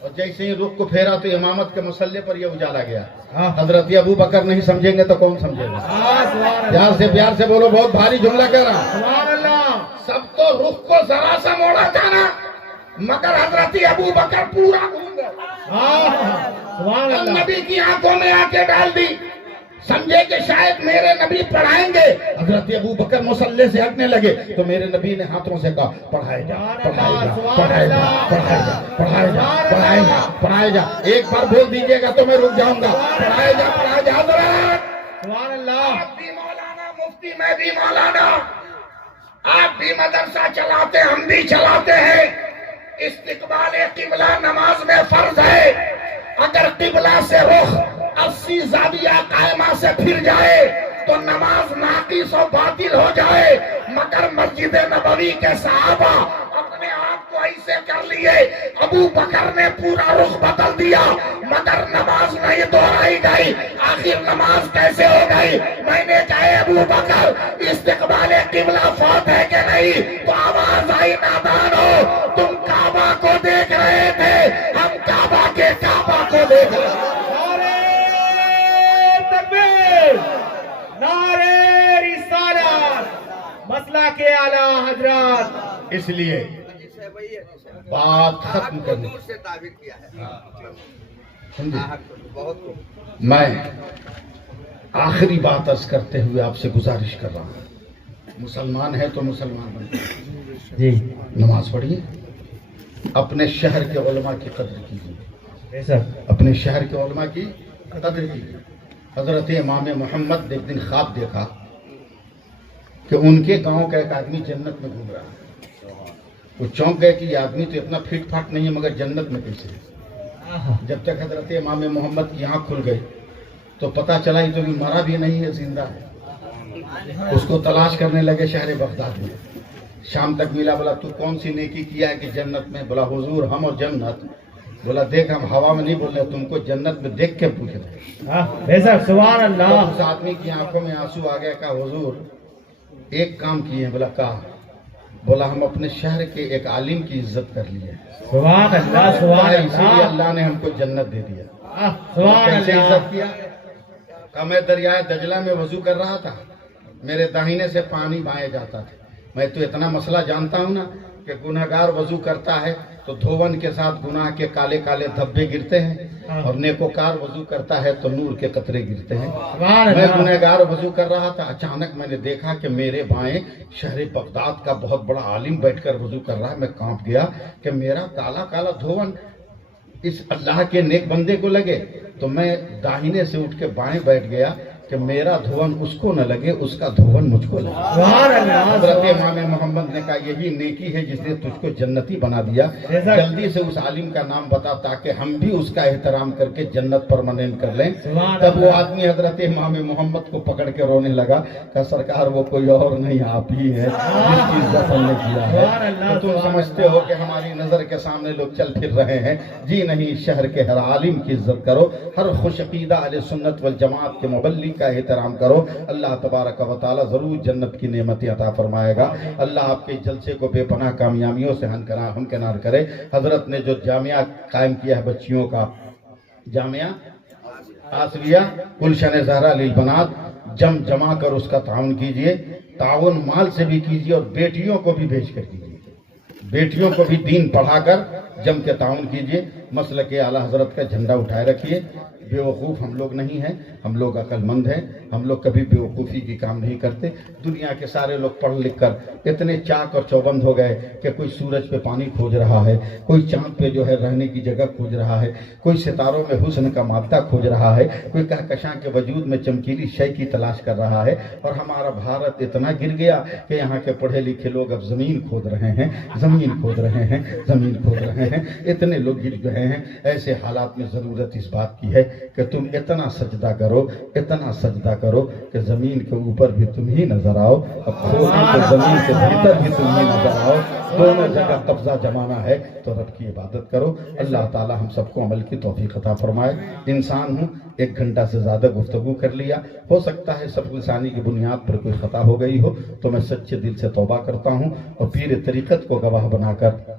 اور جیسے ہی رخ کو پھیرا تو امامت کے مسلح پر یہ اجالا گیا. حضرت ابو بکر نہیں سمجھیں گے تو کون سمجھے گا؟ پیار سے بولو, بہت بھاری جملہ کہہ رہا. سبحان اللہ. سب تو رخ کو ذرا سا موڑا تھا نا, مگر حضرت ابو بکر پورا گھوم گئے. سبحان اللہ. نبی کی آنکھوں میں آنکھیں ڈال دی, سمجھے کہ شاید میرے نبی پڑھائیں گے. حضرت ابو بکر مصلی سے ہٹنے لگے تو میرے نبی نے ہاتھوں سے کہا پڑھائے جا پڑھائے جا پڑھائے جا پڑھائے جا پڑھائے جا پڑھائے جا پڑھائے جا. ایک بار بول دیجئے گا تو میں رک جاؤں گا. پڑھائے جا پڑھائے جا. حضرت سبحان اللہ. آپ بھی مولانا, مفتی میں بھی مولانا, آپ بھی مدرسہ چلاتے, ہم بھی چلاتے ہیں. استقبال قبلہ نماز میں فرض ہے. اگر قبلہ سے رخ 80 زاویہ قائمہ سے پھر جائے تو نماز ناقص و باطل ہو جائے. مگر مسجد نبوی کے صحابہ اپنے آپ کو ایسے کر لیے. ابو بکر نے پورا رخ بدل دیا مگر نماز نہیں دہرائی گئی. آخر نماز کیسے ہو گئی؟ میں نے کہا ابو بکر استقبال قبلہ فوت ہے کہ نہیں؟ تو آواز آئی نادان ہو, تم کعبہ کو دیکھ رہے تھے, ہم کعبہ کے کعبہ کو دیکھ رہے تھے. نعرے رسالت, مسئلہ کے اعلیٰ حضرات. اس لیے بات ختم کرنے سے تعبیر کیا ہے. سمجھے, بہت میں آخری بات عرض کرتے ہوئے آپ سے گزارش کر رہا ہوں, مسلمان ہے تو مسلمان بنیے, جی نماز پڑھیے, اپنے شہر کے علماء کی قدر کیجیے. بے شک. اپنے شہر کے علماء کی قدر کیجیے. حضرت امام محمد نے ایک دن خواب دیکھا کہ ان کے گاؤں کا ایک آدمی جنت میں گھوم رہا ہے. وہ چونک گئے کہ یہ آدمی تو اتنا پھٹ پھاٹ نہیں ہے مگر جنت میں کیسے ہے. جب تک حضرت امام محمد کی آنکھ کھل گئی تو پتہ چلا یہ تو بھی مرا بھی نہیں ہے, زندہ ہے. اس کو تلاش کرنے لگے شہر بغداد میں. شام تک ملا. بولا تو کون سی نیکی کیا ہے کہ جنت میں؟ بولا حضور ہم اور جنت. بولا دیکھ ہم ہوا میں نہیں بول رہے, تم کو جنت میں دیکھ کے پوچھ رہے. بے شک. سبحان تو اللہ. اس آدمی کی آنکھوں میں آنسو آ گیا. کہا حضور ایک کام کیے ہیں. بولا کہا؟ بولا ہم اپنے شہر کے ایک عالم کی عزت کر لیے. سبحان اللہ. سبحان اسی لیے اللہ. اللہ نے ہم کو جنت دے دیا. سبحان کیسے اللہ. عزت کیا؟ کہ میں دریائے دجلہ میں وضو کر رہا تھا, میرے داہنے سے پانی بائیں جاتا تھا, میں تو اتنا مسئلہ جانتا ہوں نا کہ گنہگار وضو کرتا ہے تو دھون کے ساتھ گناہ کے کالے کالے دھبے گرتے ہیں، اور نیکوکار وضو کرتا ہے تو نور کے قطرے گرتے ہیں۔ میں گنہگار وضو کر رہا تھا، اچانک میں نے دیکھا کہ میرے بائیں شہر بغداد کا بہت بڑا عالم بیٹھ کر وضو کر رہا ہے۔ میں کانپ گیا کہ میرا کالا کالا دھون اس اللہ کے نیک بندے کو لگے، تو میں داہنے سے اٹھ کے بائیں بیٹھ گیا کہ میرا دھون اس کو نہ لگے، اس کا دھون مجھ کو لگے۔ حضرت امام محمد نے کہا یہی نیکی ہے جس نے تجھ کو جنتی بنا دیا، جلدی سے اس عالم کا نام بتا تاکہ ہم بھی اس کا احترام کر کے جنت پرماننٹ کر لیں۔ تب وہ آدمی حضرت امام محمد کو پکڑ کے رونے لگا کہ سرکار وہ کوئی اور نہیں آپ ہی ہے جس کی عزت ہم نے کیا ہے۔ تو تم سمجھتے ہو کہ ہماری نظر کے سامنے لوگ چل پھر رہے ہیں؟ جی نہیں، شہر کے ہر عالم کی عزت کرو، ہر خوش عقیدہ اہل سنت والجماعت کے مبلغ کا احترام کرو، اللہ تبارک و تعالی ضرور جنت کی نعمتیں عطا فرمائے گا۔ اللہ آپ کے جلسے کو بے پناہ کامیابیوں سے ہمکنار کرے۔ حضرت نے جو جامعہ قائم کیا ہے بچیوں کا، جامعہ آسویہ گلشن زہرا للبنات، جمع کر اس کا تعاون کیجئے، تعاون مال سے بھی کیجئے اور بیٹیوں کو بھی بھیج کر کیجئے، بیٹیوں کو بھی دین پڑھا کر جم کے تعاون کیجئے۔ مسلک اعلیٰ حضرت کا جھنڈا اٹھائے رکھیے۔ بے وقوف ہم لوگ نہیں ہیں، ہم لوگ عقل مند ہیں، ہم لوگ کبھی بے وقوفی کی کام نہیں کرتے۔ دنیا کے سارے لوگ پڑھ لکھ کر اتنے چاک اور چوبند ہو گئے کہ کوئی سورج پہ پانی کھوج رہا ہے، کوئی چاند پہ جو ہے رہنے کی جگہ کھوج رہا ہے، کوئی ستاروں میں حسن کا مادہ کھوج رہا ہے، کوئی کہکشاں کے وجود میں چمکیلی شے کی تلاش کر رہا ہے، اور ہمارا بھارت اتنا گر گیا کہ یہاں کے پڑھے لکھے لوگ اب زمین کھود رہے ہیں، زمین کھود رہے ہیں، زمین کھود رہے ہیں، اتنے لوگ گر گئے ہیں۔ ایسے حالات میں ضرورت اس بات کی ہے کہ تم اتنا سجدہ کرو، اتنا سجدہ کرو کہ زمین کے اوپر بھی تم ہی نظر آؤ، اب کھونا تو زمین کے بھیتر بھی تم ہی نظر آؤ، دونوں جگہ قبضہ جمانا ہے تو رب کی عبادت کرو۔ اللہ تعالی ہم سب کو عمل کی توفیق عطا فرمائے۔ انسان ہوں، 1 گھنٹہ سے زیادہ گفتگو کر لیا، ہو سکتا ہے سب لسانی کی بنیاد پر کوئی خطا ہو گئی ہو، تو میں سچے دل سے توبہ کرتا ہوں، اور پیر طریقت کو گواہ بنا کر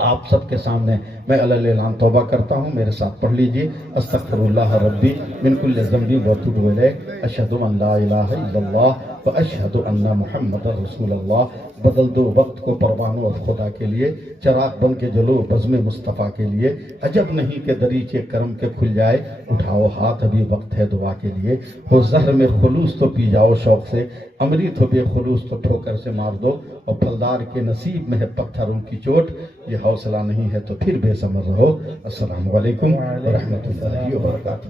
آپ سب کے سامنے میں علی اعلان توبہ کرتا ہوں۔ میرے ساتھ پڑھ لیجئے، استغفر اللہ ربی من کل ذنب واتوب الیہ، اشہد ان لا الہ الا اللہ واشہد ان محمد رسول اللہ۔ بدل دو وقت کو پروانوں اور خدا کے لیے، چراغ بن کے جلو بزم مصطفیٰ کے لیے، عجب نہیں کہ دریچے کرم کے کھل جائے، اٹھاؤ ہاتھ ابھی وقت ہے دعا کے لیے۔ ہو زہر میں خلوص تو پی جاؤ شوق سے، امرت ہو بے خلوص تو ٹھوکر سے مار دو، اور پھلدار کے نصیب میں ہے پتھروں کی چوٹ، یہ حوصلہ نہیں ہے تو پھر بے ثمر رہو۔ السلام علیکم ورحمۃ اللہ وبرکاتہ۔